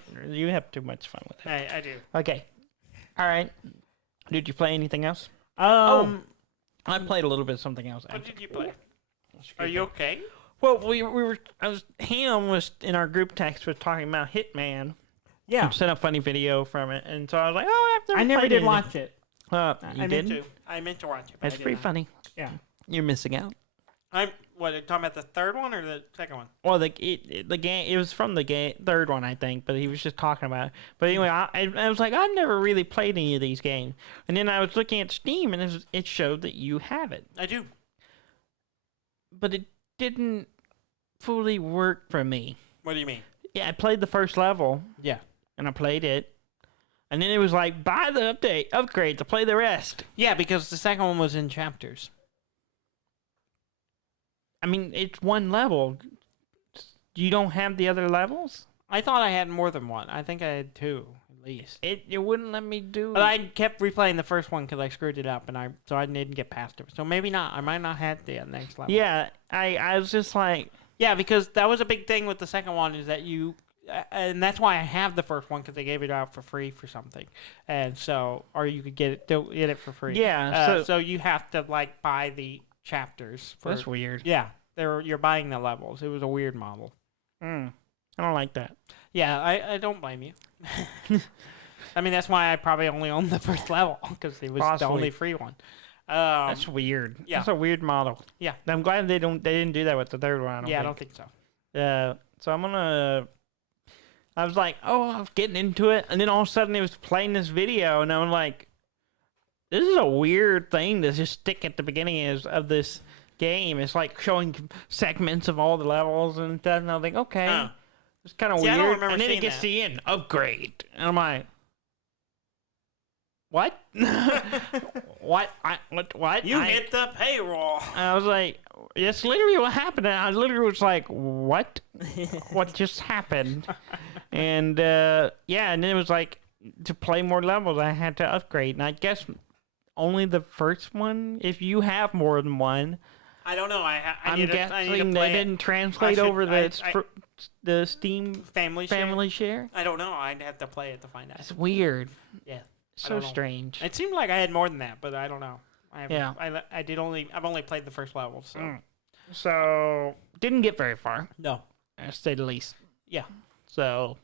have too much fun with it. I do. Okay. All right. Did you play anything else? I played a little bit of something else. What did you play? Are you okay? Well, Ham was in our group text was talking about Hitman. Yeah. Sent a funny video from it, and so I was like, "Oh, I never did watch it. You didn't? I meant to watch it. It's pretty funny. Yeah. You're missing out. Are you talking about the third one or the second one? Well, the game, it was from the third one, I think, but he was just talking about it. But anyway, I was like, I've never really played any of these games. And then I was looking at Steam, and it showed that you have it. I do. But it didn't fully work for me. What do you mean? Yeah, I played the first level. Yeah. And I played it. And then it was like, buy the upgrade to play the rest. Yeah, because the second one was in chapters. I mean, it's one level. You don't have the other levels? I thought I had more than one. I think I had two, at least. It wouldn't let me do But I kept replaying the first one because I screwed it up, so I didn't get past it. So maybe not. I might not have the next level. Yeah, I was just like... Yeah, because that was a big thing with the second one is that and that's why I have the first one because they gave it out for free for something, and so or you could get it for free. Yeah, so you have to like buy the chapters. That's weird. Yeah, you're buying the levels. It was a weird model. I don't like that. Yeah, I don't blame you. I mean, that's why I probably only owned the first level because it was the only free one. That's weird. Yeah, that's a weird model. Yeah, I'm glad they didn't do that with the third one. I don't think so. So I'm gonna. I was like, I was getting into it, and then all of a sudden it was playing this video, and I'm like, this is a weird thing to just stick at the beginning of this game. It's like showing segments of all the levels and stuff, and I was like, okay, it's kind of weird. I don't remember and then seeing it gets to the end, upgrade, and I'm like, what? What? You hit the payroll. I was like, that's literally what happened. And I literally was like, what? What just happened? And and then it was like, to play more levels, I had to upgrade. And I guess only the first one, if you have more than one. I don't know. I'm guessing they didn't translate over the Steam family share. I don't know. I'd have to play it to find out. It's weird. Yeah. So strange. It seemed like I had more than that, but I don't know. I've only played the first level, so. So didn't get very far. No, to say the least. Yeah. So.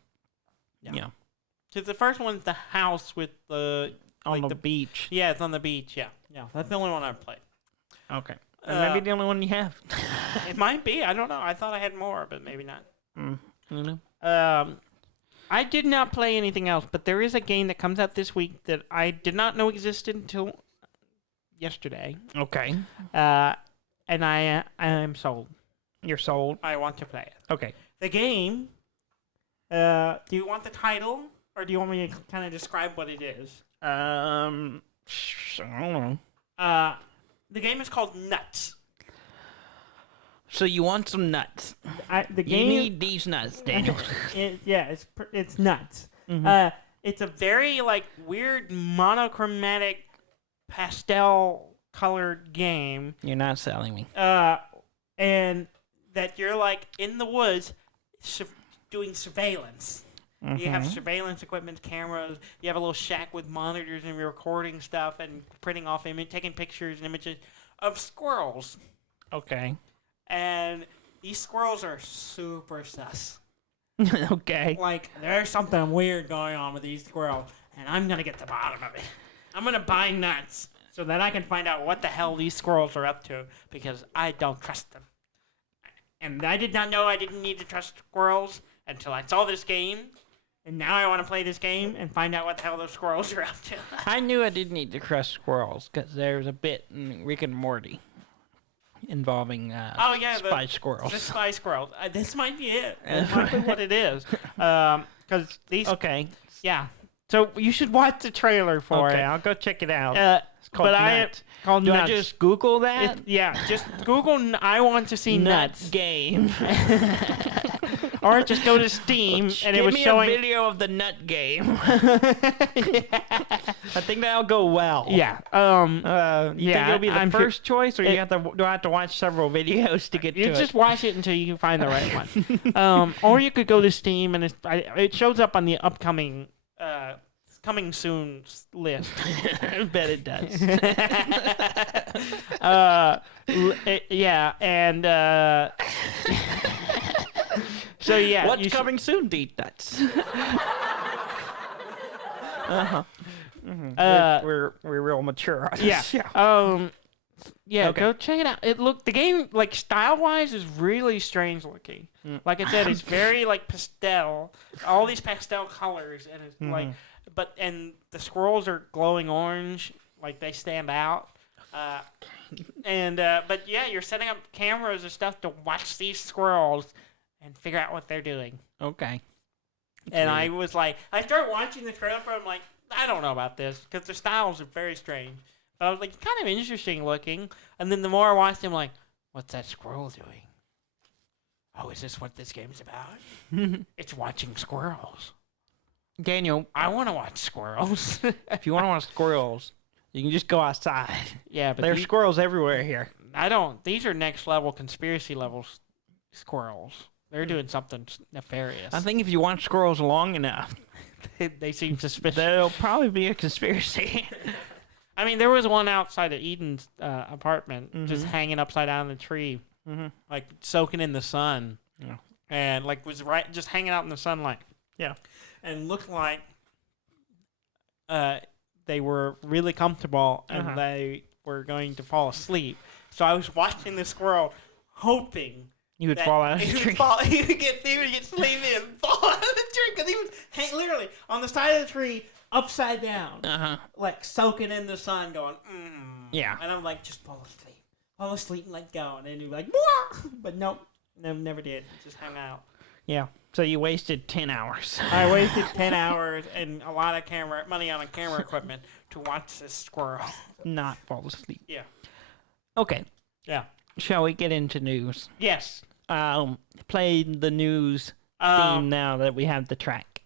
Yeah. Because the first one's the house with the on the beach. Yeah, it's on the beach. Yeah. That's the only one I've played. Okay. Maybe the only one you have. It might be. I don't know. I thought I had more, but maybe not. I don't know. I did not play anything else, but there is a game that comes out this week that I did not know existed until yesterday. Okay. And I am sold. You're sold? I want to play it. Okay. The game, do you want the title, or do you want me to kind of describe what it is? I don't know. The game is called Nuts. So you want some nuts? The game, you need these nuts, Daniel. It's nuts. Mm-hmm. It's a very weird monochromatic pastel colored game. You're not selling me. And that you're in the woods doing surveillance. Mm-hmm. You have surveillance equipment, cameras. You have a little shack with monitors, and you're recording stuff and printing off taking pictures and images of squirrels. Okay. And these squirrels are super sus. Okay. There's something weird going on with these squirrels, and I'm going to get to the bottom of it. I'm going to buy nuts so that I can find out what the hell these squirrels are up to, because I don't trust them. And I did not know I didn't need to trust squirrels until I saw this game, and now I want to play this game and find out what the hell those squirrels are up to. I knew I didn't need to trust squirrels, because there's a bit in Rick and Morty involving spy squirrels. The spy squirrels. This might be it. This might be what it is. Because these... Okay. Yeah. So you should watch the trailer for it. Okay, I'll go check it out. It's called Nuts. Do I just Google that? Just Google I want to see Nuts game. Or just go to Steam and it was showing... Give me a video of the Nut game. I think that'll go well. Yeah. You think it'll be the first choice, or do I have to watch several videos to get to it? You just watch it until you find the right one. Or you could go to Steam and it shows up on the upcoming coming soon list. I bet it does. Yeah, and so yeah. What's coming soon, Deed Nuts? We're real mature on Yeah. this show. Yeah, Okay. go check it out. The game, like, style-wise is really strange looking. Like I said, it's very, like, pastel. All these pastel colors, and it's, like, and the squirrels are glowing orange. Like, they stand out. But yeah, you're setting up cameras and stuff to watch these squirrels and figure out what they're doing. Okay. And I was like, I started watching the trailer, and I'm like, I don't know about this, because their styles are very strange. But I was like, kind of interesting looking. And then the more I watched him, like, what's that squirrel doing? Oh, is this what this game's about? It's watching squirrels. Daniel, I want to watch squirrels. if you want to watch squirrels, you can just go outside. Yeah, but There's squirrels everywhere here. these are next level conspiracy levels squirrels. They're doing something nefarious. I think if you watch squirrels long enough, they seem suspicious. there'll probably be a conspiracy. I mean, there was one outside of Eden's apartment, just hanging upside down in the tree, like soaking in the sun, and like was just hanging out in the sunlight. Yeah, and looked like they were really comfortable and they were going to fall asleep. So I was watching the squirrel, hoping you would fall out of the tree. He would get sleepy and fall out of the tree because he was literally on the side of the tree, upside down, like soaking in the sun, going, Yeah. And I'm like, just fall asleep and let go. And then he'd be like, but nope, never did. Just hung out. Yeah. So you wasted 10 hours. I wasted 10 hours and a lot of money on camera equipment to watch this squirrel. Not fall asleep. Yeah. Okay. Yeah. Shall we get into news? Yes. Play the news theme now that we have the track.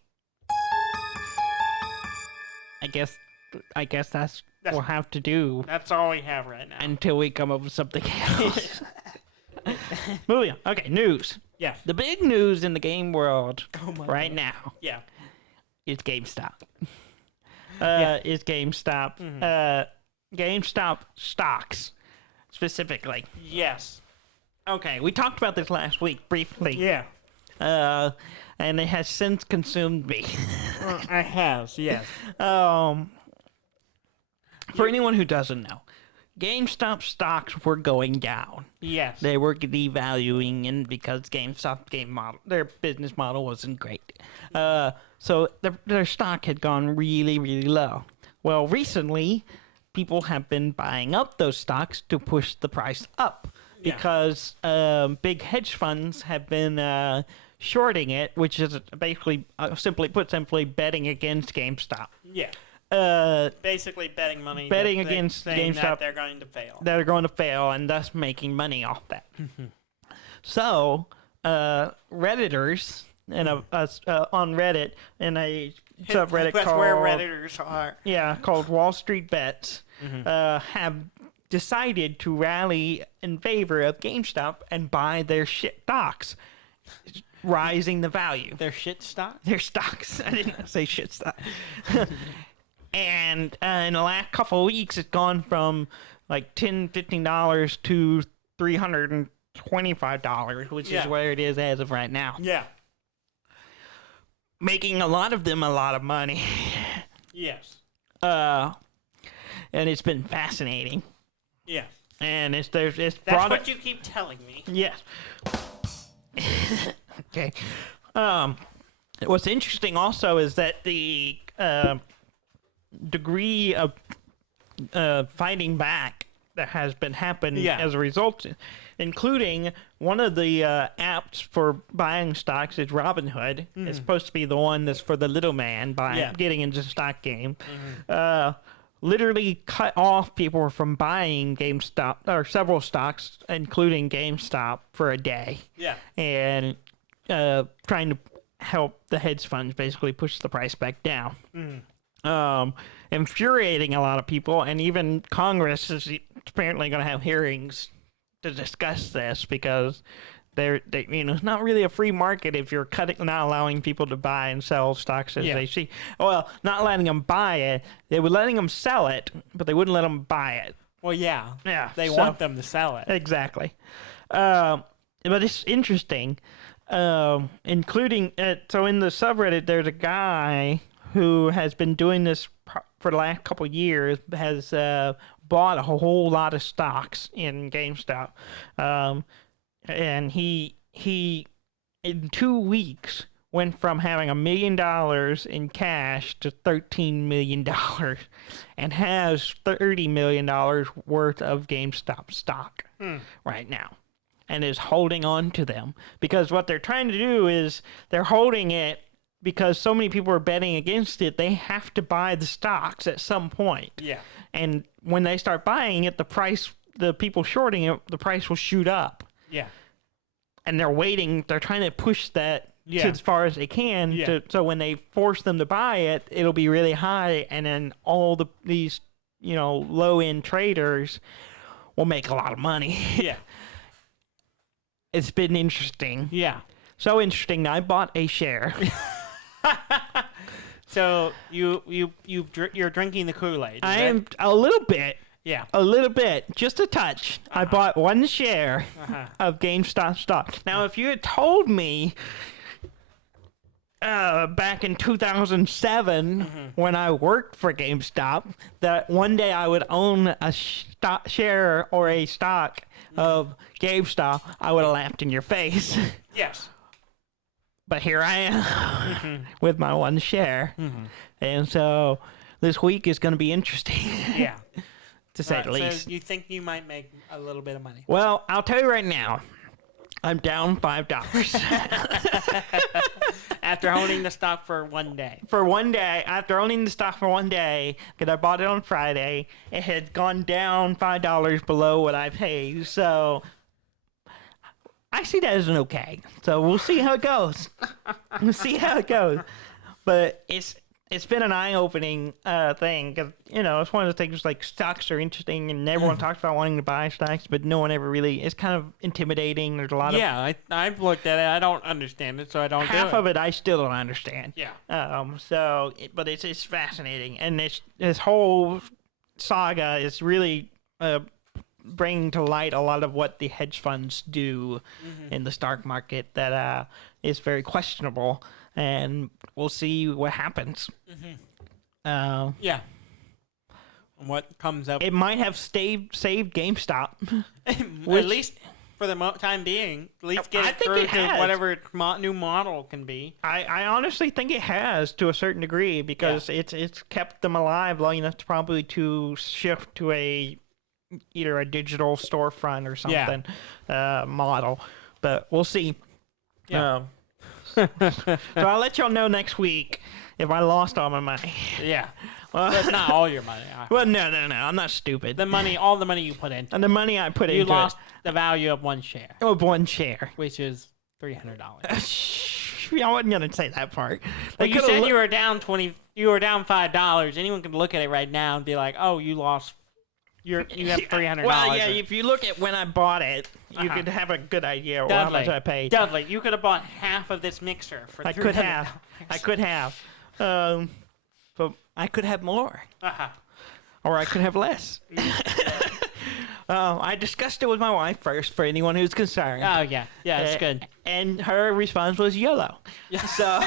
I guess that's we'll have to do. That's all we have right now. Until we come up with something else. Moving on. Okay, news. Yeah. The big news in the game world right now. Yeah. Is GameStop. Yeah. Is GameStop. GameStop stocks, specifically. Yes. Okay, we talked about this last week briefly. Yeah. And it has since consumed me. I have, yes. For anyone who doesn't know, GameStop stocks were going down. Yes. They were devaluing, and because GameStop's their business model wasn't great. So their stock had gone really, really low. Well, recently, people have been buying up those stocks to push the price up because big hedge funds have been shorting it, which is basically, simply betting against GameStop. Yeah. Basically betting money. Against GameStop. That they're going to fail. They're going to fail, and thus making money off that. So, Redditors on Reddit in a subreddit That's called where Redditors are. Yeah, called Wall Street Bets, have decided to rally in favor of GameStop and buy their shit stocks, rising the value. Their shit stock? Their stocks. I didn't say shit stock. And in the last couple of weeks, it's gone from like $10, $15 to $325, which is where it is as of right now. Yeah. Making a lot of them a lot of money. Yes. And it's been fascinating. Yes. And that's what you keep telling me. Yes. Okay. What's interesting also is that the degree of fighting back that has been happening as a result, including one of the apps for buying stocks is Robinhood. It's supposed to be the one that's for the little man getting into the stock game. Literally cut off people from buying GameStop or several stocks, including GameStop, for a day. Yeah. And trying to help the hedge funds basically push the price back down. Infuriating a lot of people, and even Congress is apparently going to have hearings to discuss this because it's not really a free market if you're not allowing people to buy and sell stocks as they see. Well, not letting them buy it, they were letting them sell it, but they wouldn't let them buy it. Well, yeah. They want them to sell it. Exactly. But it's interesting, including so in the subreddit, there's a guy who has been doing this for the last couple of years, has bought a whole lot of stocks in GameStop. And he in 2 weeks went from having $1 million in cash to $13 million and has $30 million worth of GameStop stock right now and is holding on to them because what they're trying to do is they're holding it because so many people are betting against it. They have to buy the stocks at some point. Yeah. And when they start buying it, the people shorting it, the price will shoot up. Yeah. And they're waiting. They're trying to push that to as far as they can. So when they force them to buy it, it'll be really high. And then all these, low-end traders will make a lot of money. Yeah. It's been interesting. Yeah. So interesting that I bought a share. So you're drinking the Kool-Aid. I am a little bit. Yeah. A little bit. Just a touch. I bought one share of GameStop stock. Now, if you had told me back in 2007 when I worked for GameStop that one day I would own a share or a stock of GameStop, I would have laughed in your face. Yes. But here I am with my one share. And so this week is going to be interesting. Yeah. To say the least. So you think you might make a little bit of money? Well, I'll tell you right now, I'm down $5. After owning the stock for 1 day. For 1 day, after owning the stock for 1 day, because I bought it on Friday, it had gone down $5 below what I paid. So I see that as an okay. So we'll see how it goes. But it's been an eye-opening thing because, it's one of the things like stocks are interesting and everyone talks about wanting to buy stocks, but no one ever really, it's kind of intimidating. There's a lot of... Yeah, I've looked at it. I don't understand it, so I don't Half of it I still don't understand. Yeah. But it's fascinating. And this whole saga is really bringing to light a lot of what the hedge funds do in the stock market that is very questionable. And we'll see what happens. Yeah. What comes up. It might have saved GameStop. At least for the time being. At least get it through to whatever its new model can be. I honestly think it has to a certain degree because it's kept them alive long enough to probably to shift to either a digital storefront or something model. But we'll see. Yeah. So I'll let y'all know next week if I lost all my money. Yeah. Well, that's not all your money. Well, no. I'm not stupid. All the money you put into it. And the money I put into it. You lost the value of one share. Of one share. Which is $300. I wasn't going to say that part. Well, you said you were down $5. Anyone could look at it right now and be like, oh, you lost... You have $300. Well, yeah, if you look at when I bought it, you could have a good idea of how much I paid. Dudley, you could have bought half of this mixer for $300. I could have. But I could have more. Or I could have less. I discussed it with my wife first for anyone who's concerned. Oh, yeah. Yeah, it's good. And her response was yellow. Yeah. So,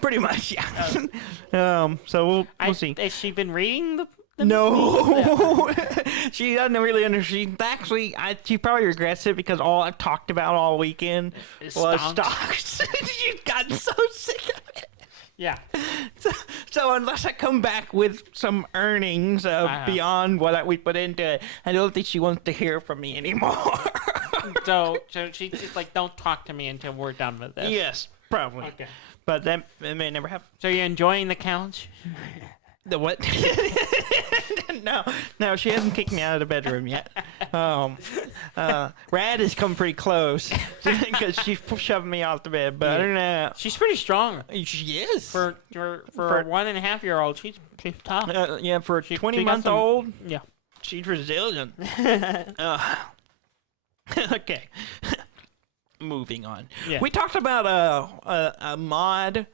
pretty much, yeah. So we'll see. Has she been reading the... No, she doesn't really understand. Actually, she probably regrets it because all I've talked about all weekend was stocks. She's gotten so sick of it. Yeah. So unless I come back with some earnings beyond what we put into it, I don't think she wants to hear from me anymore. so she's just like, don't talk to me until we're done with this. Yes, probably. Okay. But that may never happen. So you're enjoying the couch? The what? No, she hasn't kicked me out of the bedroom yet. Rad has come pretty close because she's shoving me off the bed. But other than that, she's pretty strong. She is for a 1.5-year-old. She's tough. For a 20-month-old. Yeah, she's resilient. Okay. moving on. Yeah. We talked about a mod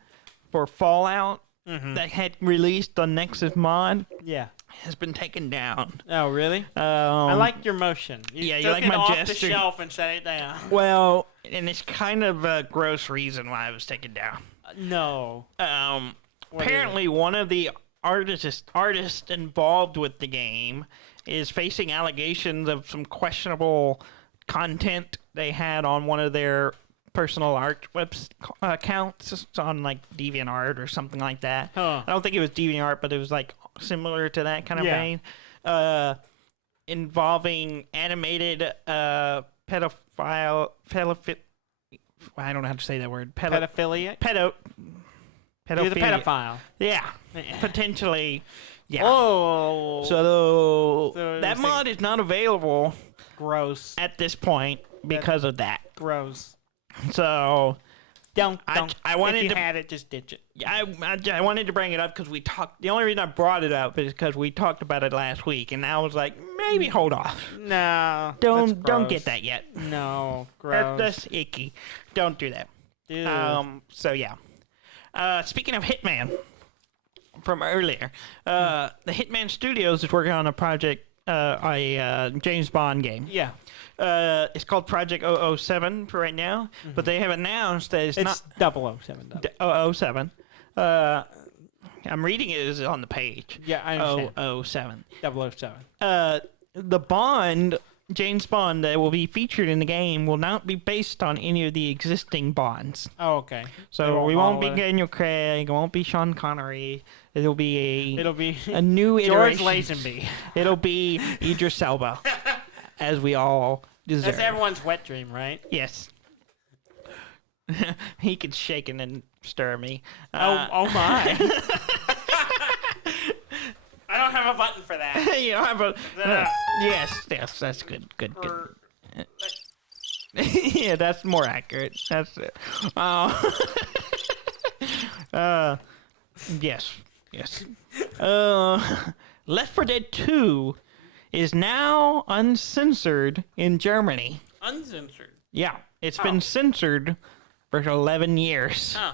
for Fallout that had released on Nexus Mod. Yeah. Has been taken down. Oh, really? I like your motion. You you took like it my off gesture. the shelf and set it down. Well, and it's kind of a gross reason why it was taken down. No. Apparently, one of the artists involved with the game is facing allegations of some questionable content they had on one of their personal art accounts. It's on like DeviantArt or something like that. Huh. I don't think it was DeviantArt, but it was like similar to that kind of vein. Involving animated pedophile. I don't know how to say that word. Pedophilia? Pedophilia. You're the pedophile. Yeah, potentially. Yeah. Oh. So that mod is not available. Gross. At this point because of that. Gross. So don't. I wanted if you to had it, just ditch it. I wanted to bring it up because we talked. The only reason I brought it up is because we talked about it last week, and I was like, maybe hold off. No. Don't get that yet. No. Gross. That's icky. Don't do that. Ew. So yeah. Speaking of Hitman from earlier, the Hitman Studios is working on a project, a James Bond game. Yeah. It's called Project 007 for right now, but they have announced that it's not 007. 007. I'm reading it as on the page. Yeah, I understand. 007. 007. The Bond, James Bond, that will be featured in the game will not be based on any of the existing Bonds. Oh, okay. So we won't be Daniel Craig. It won't be Sean Connery. It'll be a new George iteration. Lazenby. It'll be Idris Elba, as we all deserve. That's everyone's wet dream, right? Yes. He could shake and stir me. Oh my. I don't have a button for that. You don't have a... yes, that's good. Yeah, that's more accurate. That's it. Yes. Left 4 Dead 2 is now uncensored in Germany. Uncensored? Yeah, it's been censored for 11 years. Huh.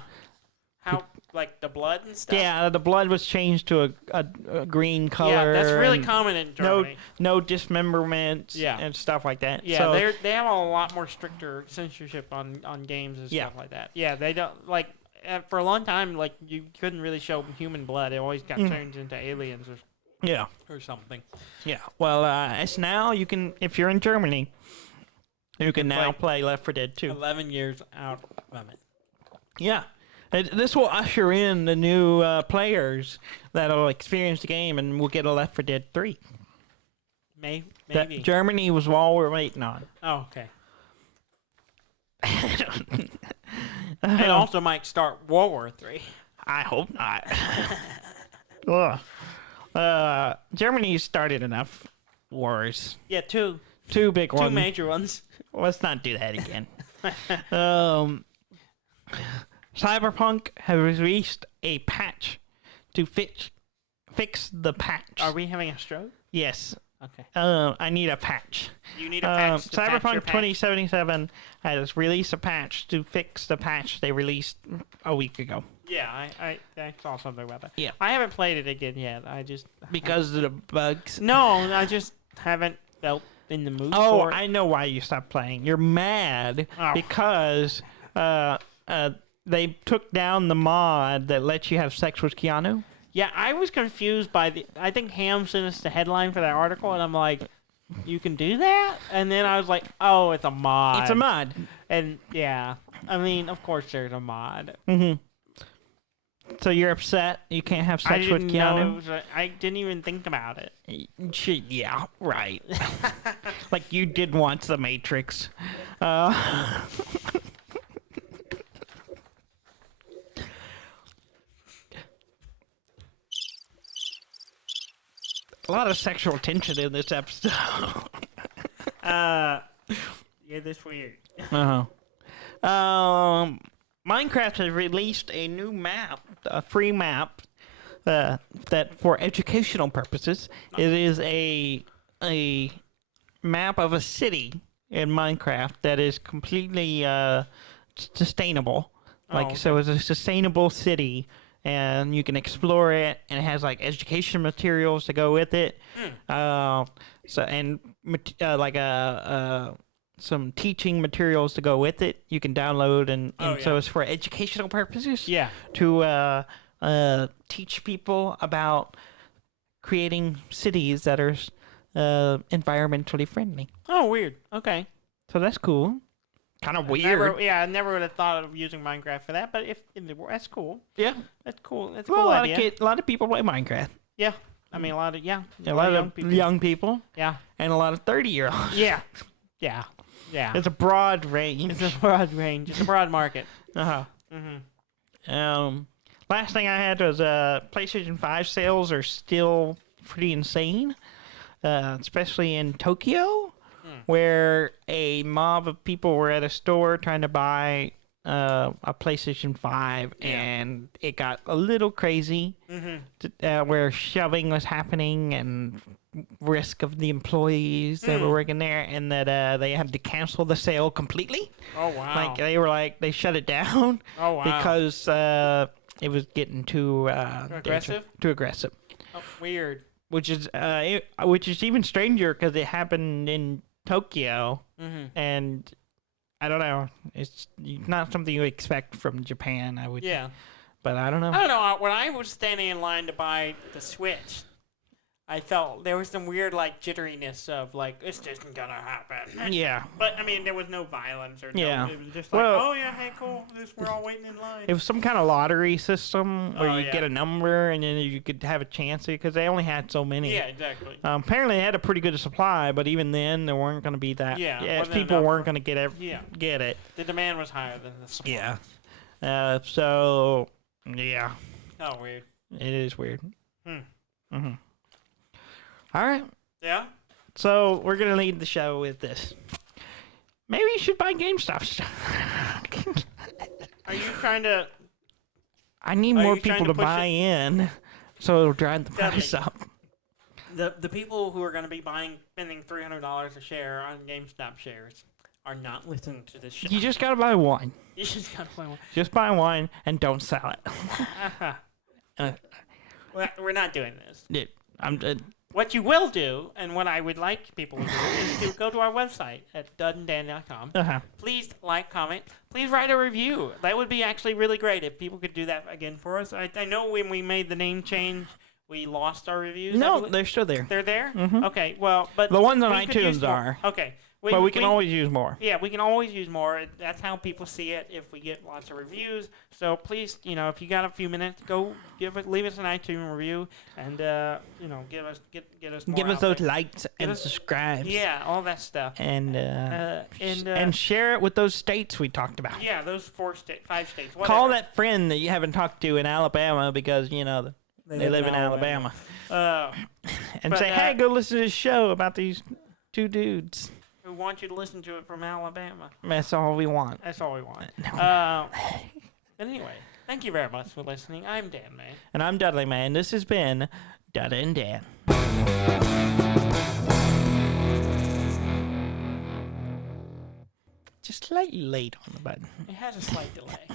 How, like the blood and stuff? Yeah, the blood was changed to a green color. Yeah, that's really common in Germany. No dismemberments and stuff like that. Yeah, so, they have a lot more stricter censorship on games and stuff like that. Yeah, they don't, like, for a long time, like, you couldn't really show human blood. It always got changed into aliens or something. Yeah, well, it's now you can, if you're in Germany, you can now play Left 4 Dead 2. 11 years out from it. Yeah. This will usher in the new players that'll experience the game and we'll get a Left 4 Dead 3. Maybe. That Germany was all we're waiting on. Oh, okay. It also might start World War III. I hope not. Germany started enough wars. Yeah, two big ones. Two major ones. Let's not do that again. Cyberpunk has released a patch to fix the patch. Are we having a stroke? Yes. Okay. I need a patch. You need a patch to Cyberpunk patch your 2077 has released a patch to fix the patch they released a week ago. Yeah, I saw something about that. Yeah. I haven't played it again yet. I just... Because of the bugs? No, I just haven't felt in the mood for it. I know why you stopped playing. You're mad because they took down the mod that lets you have sex with Keanu. Yeah, I was confused by I think Ham sent us the headline for that article, and I'm like, you can do that? And then I was like, oh, it's a mod. It's a mod. And yeah, I mean, of course there's a mod. Mm-hmm. So you're upset you can't have sex with Keanu? I didn't even think about it. Yeah, right. Like you did once The Matrix. A lot of sexual tension in this episode. Yeah, that's weird. Minecraft has released a new map, a free map, that for educational purposes, it is a map of a city in Minecraft that is completely sustainable. Okay. So it's a sustainable city, and you can explore it, and it has like education materials to go with it. Some teaching materials to go with it. You can download, and so it's for educational purposes. Yeah. To teach people about creating cities that are environmentally friendly. Oh, weird. Okay. So that's cool. Kind of weird. I never would have thought of using Minecraft for that, but that's cool. Yeah. That's cool. That's Well, cool idea. a lot of people play Minecraft. Yeah. I mean, a lot of young people. Yeah. And a lot of 30-year-olds. Yeah. Yeah. Yeah. It's a broad range. It's a broad range. It's a broad market. Uh-huh. Last thing I had was PlayStation 5 sales are still pretty insane, especially in Tokyo, where a mob of people were at a store trying to buy a PlayStation 5, and it got a little crazy, where shoving was happening and risk of the employees that were working there, and that they had to cancel the sale completely. Oh, wow. They shut it down. Oh, wow. Because it was getting too aggressive. Too aggressive. Oh, weird. Which is even stranger because it happened in Tokyo, and I don't know. It's not something you expect from Japan. I would. Yeah. But I don't know. I don't know. When I was standing in line to buy the Switch, I felt there was some weird, like, jitteriness of, like, this isn't gonna happen. Yeah. But, I mean, there was no violence or yeah. It was just like, oh, yeah, hey, cool. We're all waiting in line. It was some kind of lottery system where you get a number and then you could have a chance because they only had so many. Yeah, exactly. Apparently, they had a pretty good supply, but even then, there weren't going to be that. Yeah. People weren't going to get it. The demand was higher than the supply. Yeah. So, yeah. Oh, weird. It is weird. All right. Yeah? So, we're going to lead the show with this. Maybe you should buy GameStop stuff. Are you trying to... I need more people to buy in, so it'll drive the price up. The people who are going to be spending $300 a share on GameStop shares are not listening to this show. You just got to buy one. You just got to buy one. Just buy one and don't sell it. We're not doing this. What you will do, and what I would like people to do, is to go to our website at dudanddan.com. Please like, comment. Please write a review. That would be actually really great if people could do that again for us. I know when we made the name change, we lost our reviews. No, they're still there. They're there? Okay, well, but... The ones on iTunes are. Okay. But we can always use more. Yeah, we can always use more. That's how people see it if we get lots of reviews. So please, if you got a few minutes, go leave us an iTunes review and get us more. Give us those likes and subscribes. Yeah, all that stuff. And share it with those states we talked about. Yeah, those 5 states. Whatever. Call that friend that you haven't talked to in Alabama because they live in Alabama. And say, hey, go listen to this show about these two dudes. We want you to listen to it from Alabama. That's all we want. That's all we want. No. But anyway, thank you very much for listening. I'm Dan Man. And I'm Dudley Man. This has been Dudley and Dan. Just slightly late on the button. It has a slight delay.